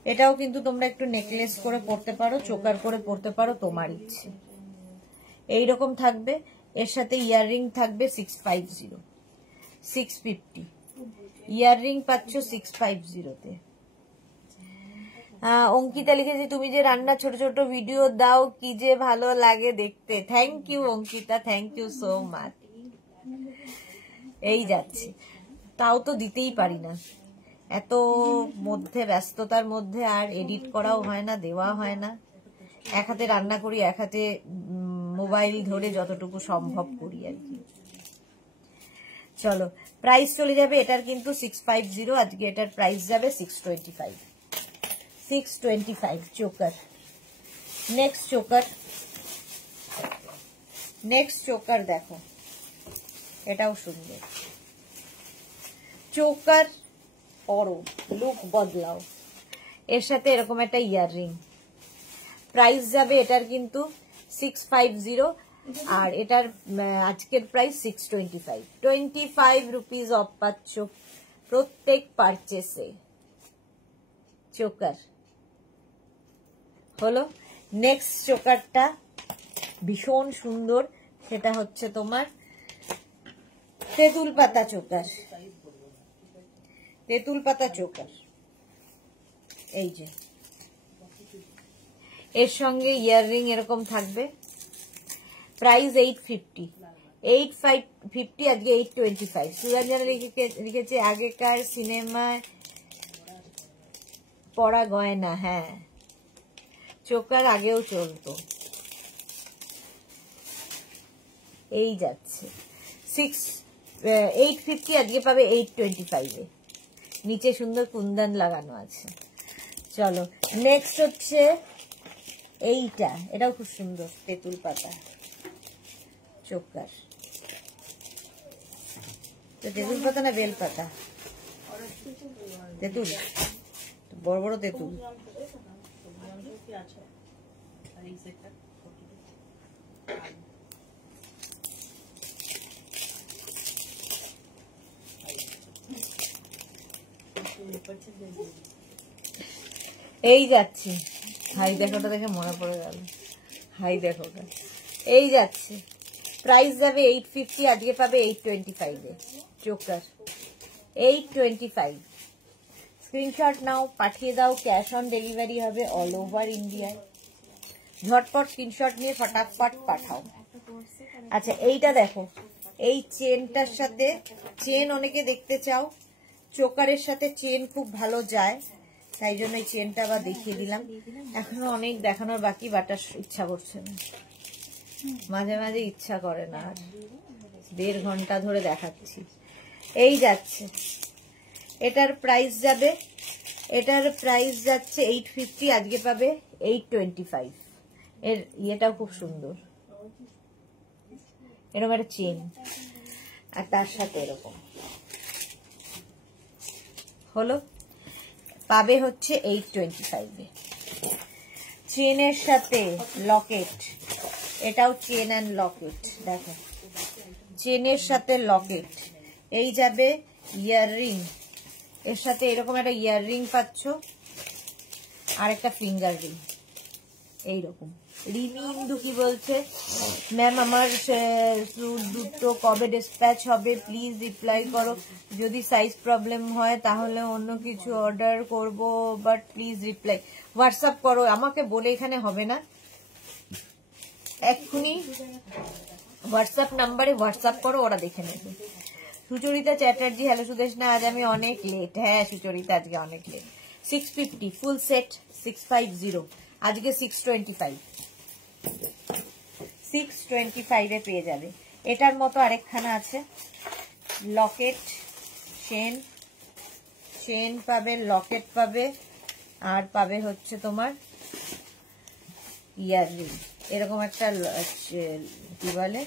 এটাও কিন্তু তোমরা একটু নেকলেস করে পরতে পারো, চোকার করে পরতে পারো, তোমার ইচ্ছে। এইরকম থাকবে, এর সাথে ইয়াররিং থাকবে 650, 650 ইয়াররিং পাচ্ছ 650-তে। অঙ্কিতা লিখেছে তুমি যে রান্না ছোট ছোট ভিডিও দাও কি যে ভালো লাগে দেখতে। Thank you Ankita, thank you so much. এই যাচ্ছে, তাও তো দিতেই পারি না, এত মধ্যে ব্যস্ততার মধ্যে আর এডিট করাও হয় না, দেওয়া হয় না। এক হাতে রান্না করি, এক হাতে মোবাইল ধরে যতটুকু সম্ভব করি আর কি। চলো, প্রাইস চলে যাবে এটার কিন্তু 650, আজকে এটার প্রাইস যাবে 625, 625 choker. Next choker, next choker দেখো, এটাও সুন্দর। চোকার পরো, লুক বদলাও, এর সাথে এরকম একটা ইয়াররিং। প্রাইস যাবে এটার কিন্তু 650, আর এটার আজকের প্রাইস 625, 25 রুপিস অফ পাচ্ছ প্রত্যেক পারচেসে। চোকার হলো। নেক্সট চোকারটা ভীষণ সুন্দর, সেটা হচ্ছে তোমার তেঁতুল পাতা চোকার, তেঁতুল পাতা চোকার। এই যে এর সঙ্গে ইয়াররিং এরকম থাকবে। প্রাইস 850, 850, আজকে 825। সুরঞ্জনা লিখেছে আগেকার সিনেমায় পরা গয়না। হ্যাঁ, চোকার আগেও চলতো। এই যাচ্ছে 850, আজকে পাবে 825-এ। নিচে সুন্দর কুন্দন লাগানো আছে। চলো, নেক্সট হচ্ছে এইটা, এটাও খুব সুন্দর, তেঁতুল পাতা চোকার। তেঁতুল পাতা না বেল পাতা? তেঁতুল, বড় বড় তেঁতুল। এই যাচ্ছে, হাই দেখোটা দেখে মনে পড়ে গেল, হাই দেখোটা। এই যাচ্ছে, প্রাইস যাবে 850, আজকে পাবে 825-এ চোকার, 825। স্ক্রিনশট নাও, পাঠিয়ে দাও, ক্যাশ অন ডেলিভারি হবে অল ওভার ইন্ডিয়ায়। ঝটপট স্ক্রিনশট নিয়ে ফটাফট পাঠাও। আচ্ছা, এইটা দেখো, এই চেনটার সাথে, চেন অনেকে দেখতে চাও, চোকারের সাথে চেন খুব ভালো যায়, তাই জন্য এই চেনটা আবার দেখিয়ে দিলাম। এখনো অনেক দেখানোর বাকি, বাটার ইচ্ছা করছে না, মাঝে মাঝে ইচ্ছা করে না, আর 1.5 ঘন্টা ধরে দেখাচ্ছি। এই যাচ্ছে, এটার প্রাইস যাবে, এটার প্রাইস যাচ্ছে 850, আজকে পাবে 825। এর ইয়েটাও খুব সুন্দর, এরকম একটা চেন, আর তার সাথে এরকম হলো, পাবে হচ্ছে 825-এ। চেনের সাথে লকেট, এটাও চেন অ্যান্ড লকেট, দেখো চেনের সাথে লকেট। এই যাবে ইয়াররিং, এর সাথে এরকম একটা ইয়াররিং পাচ্ছ, আর একটা ফিঙ্গার রিং এইরকম। রিমি ইন্দু কি বলছে, ম্যাম আমার দুটো কবে ডিসপ্যাচ হবে প্লিজ রিপ্লাই করো, যদি সাইজ প্রবলেম হয় তাহলে অন্য কিছু অর্ডার করব, বাট প্লিজ রিপ্লাই। হোয়াটসঅ্যাপ করো আমাকে, বলে এখানে হবে না, এক্ষুনি হোয়াটসঅ্যাপ নাম্বারে হোয়াটসঅ্যাপ করো, ওরা দেখে নেবে। সুচরিতা চ্যাটার্জি, হ্যালো সুদেশনা, আজ আমি অনেক লেট। হ্যাঁ সুচরিতা, আজকে অনেক লেট। 650 ফুল সেট 650, আজকে 625, 625-এ পেয়ে যাবে। এটার মতো আরেকখানা আছে, লকেট, চেন, চেন পাবে, লকেট পাবে, আর পাবে হচ্ছে তোমার ইয়াররিং, এরকম একটা কি বলে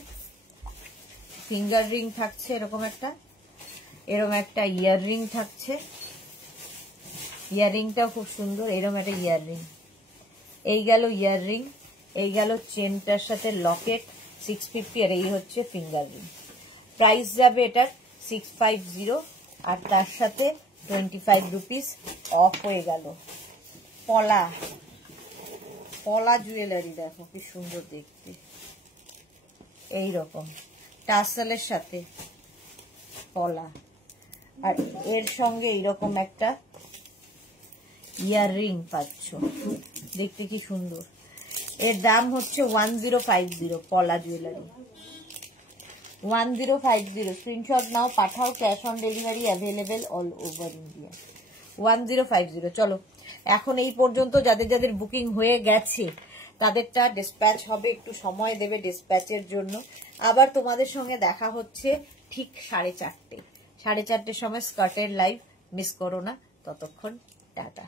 ফিঙ্গার রিং থাকছে, এরকম একটা ইয়াররিং থাকছে, ইয়াররিংটাও খুব সুন্দর, এরকম একটা ইয়াররিং। এই গেল ইয়াররিং, এই গেল চেনটার সাথে লকেট, 650 আর এই হচ্ছে ফিঙ্গার রিং। প্রাইস যাবে এটার 650 আর তার সাথে 25 রুপিস অফ হয়ে গেল। পলা পলা জুয়েলারি দেখো কি সুন্দর দেখতে, এইরকম টাসেলের সাথে পলা, আর এর সঙ্গে এইরকম একটা ইয়াররিং পাচ্ছ, দেখতে কি সুন্দর। এর দাম হচ্ছে 1050 পলা জুয়েলারি 1050। স্ক্রিনশট নাও, পাঠাও, cash on delivery available all over India. 1050। চলো এখন এই পর্যন্ত যাদের যাদের বুকিং হয়ে গেছে তাদেরটা ডিসপ্যাচ হবে, একটু সময় দেবে ডিসপ্যাচের জন্য। আবার তোমাদের সঙ্গে দেখা হচ্ছে ঠিক 4:30 সময় স্কার্টের লাইভ, মিস করো না। ততক্ষণ টাটা।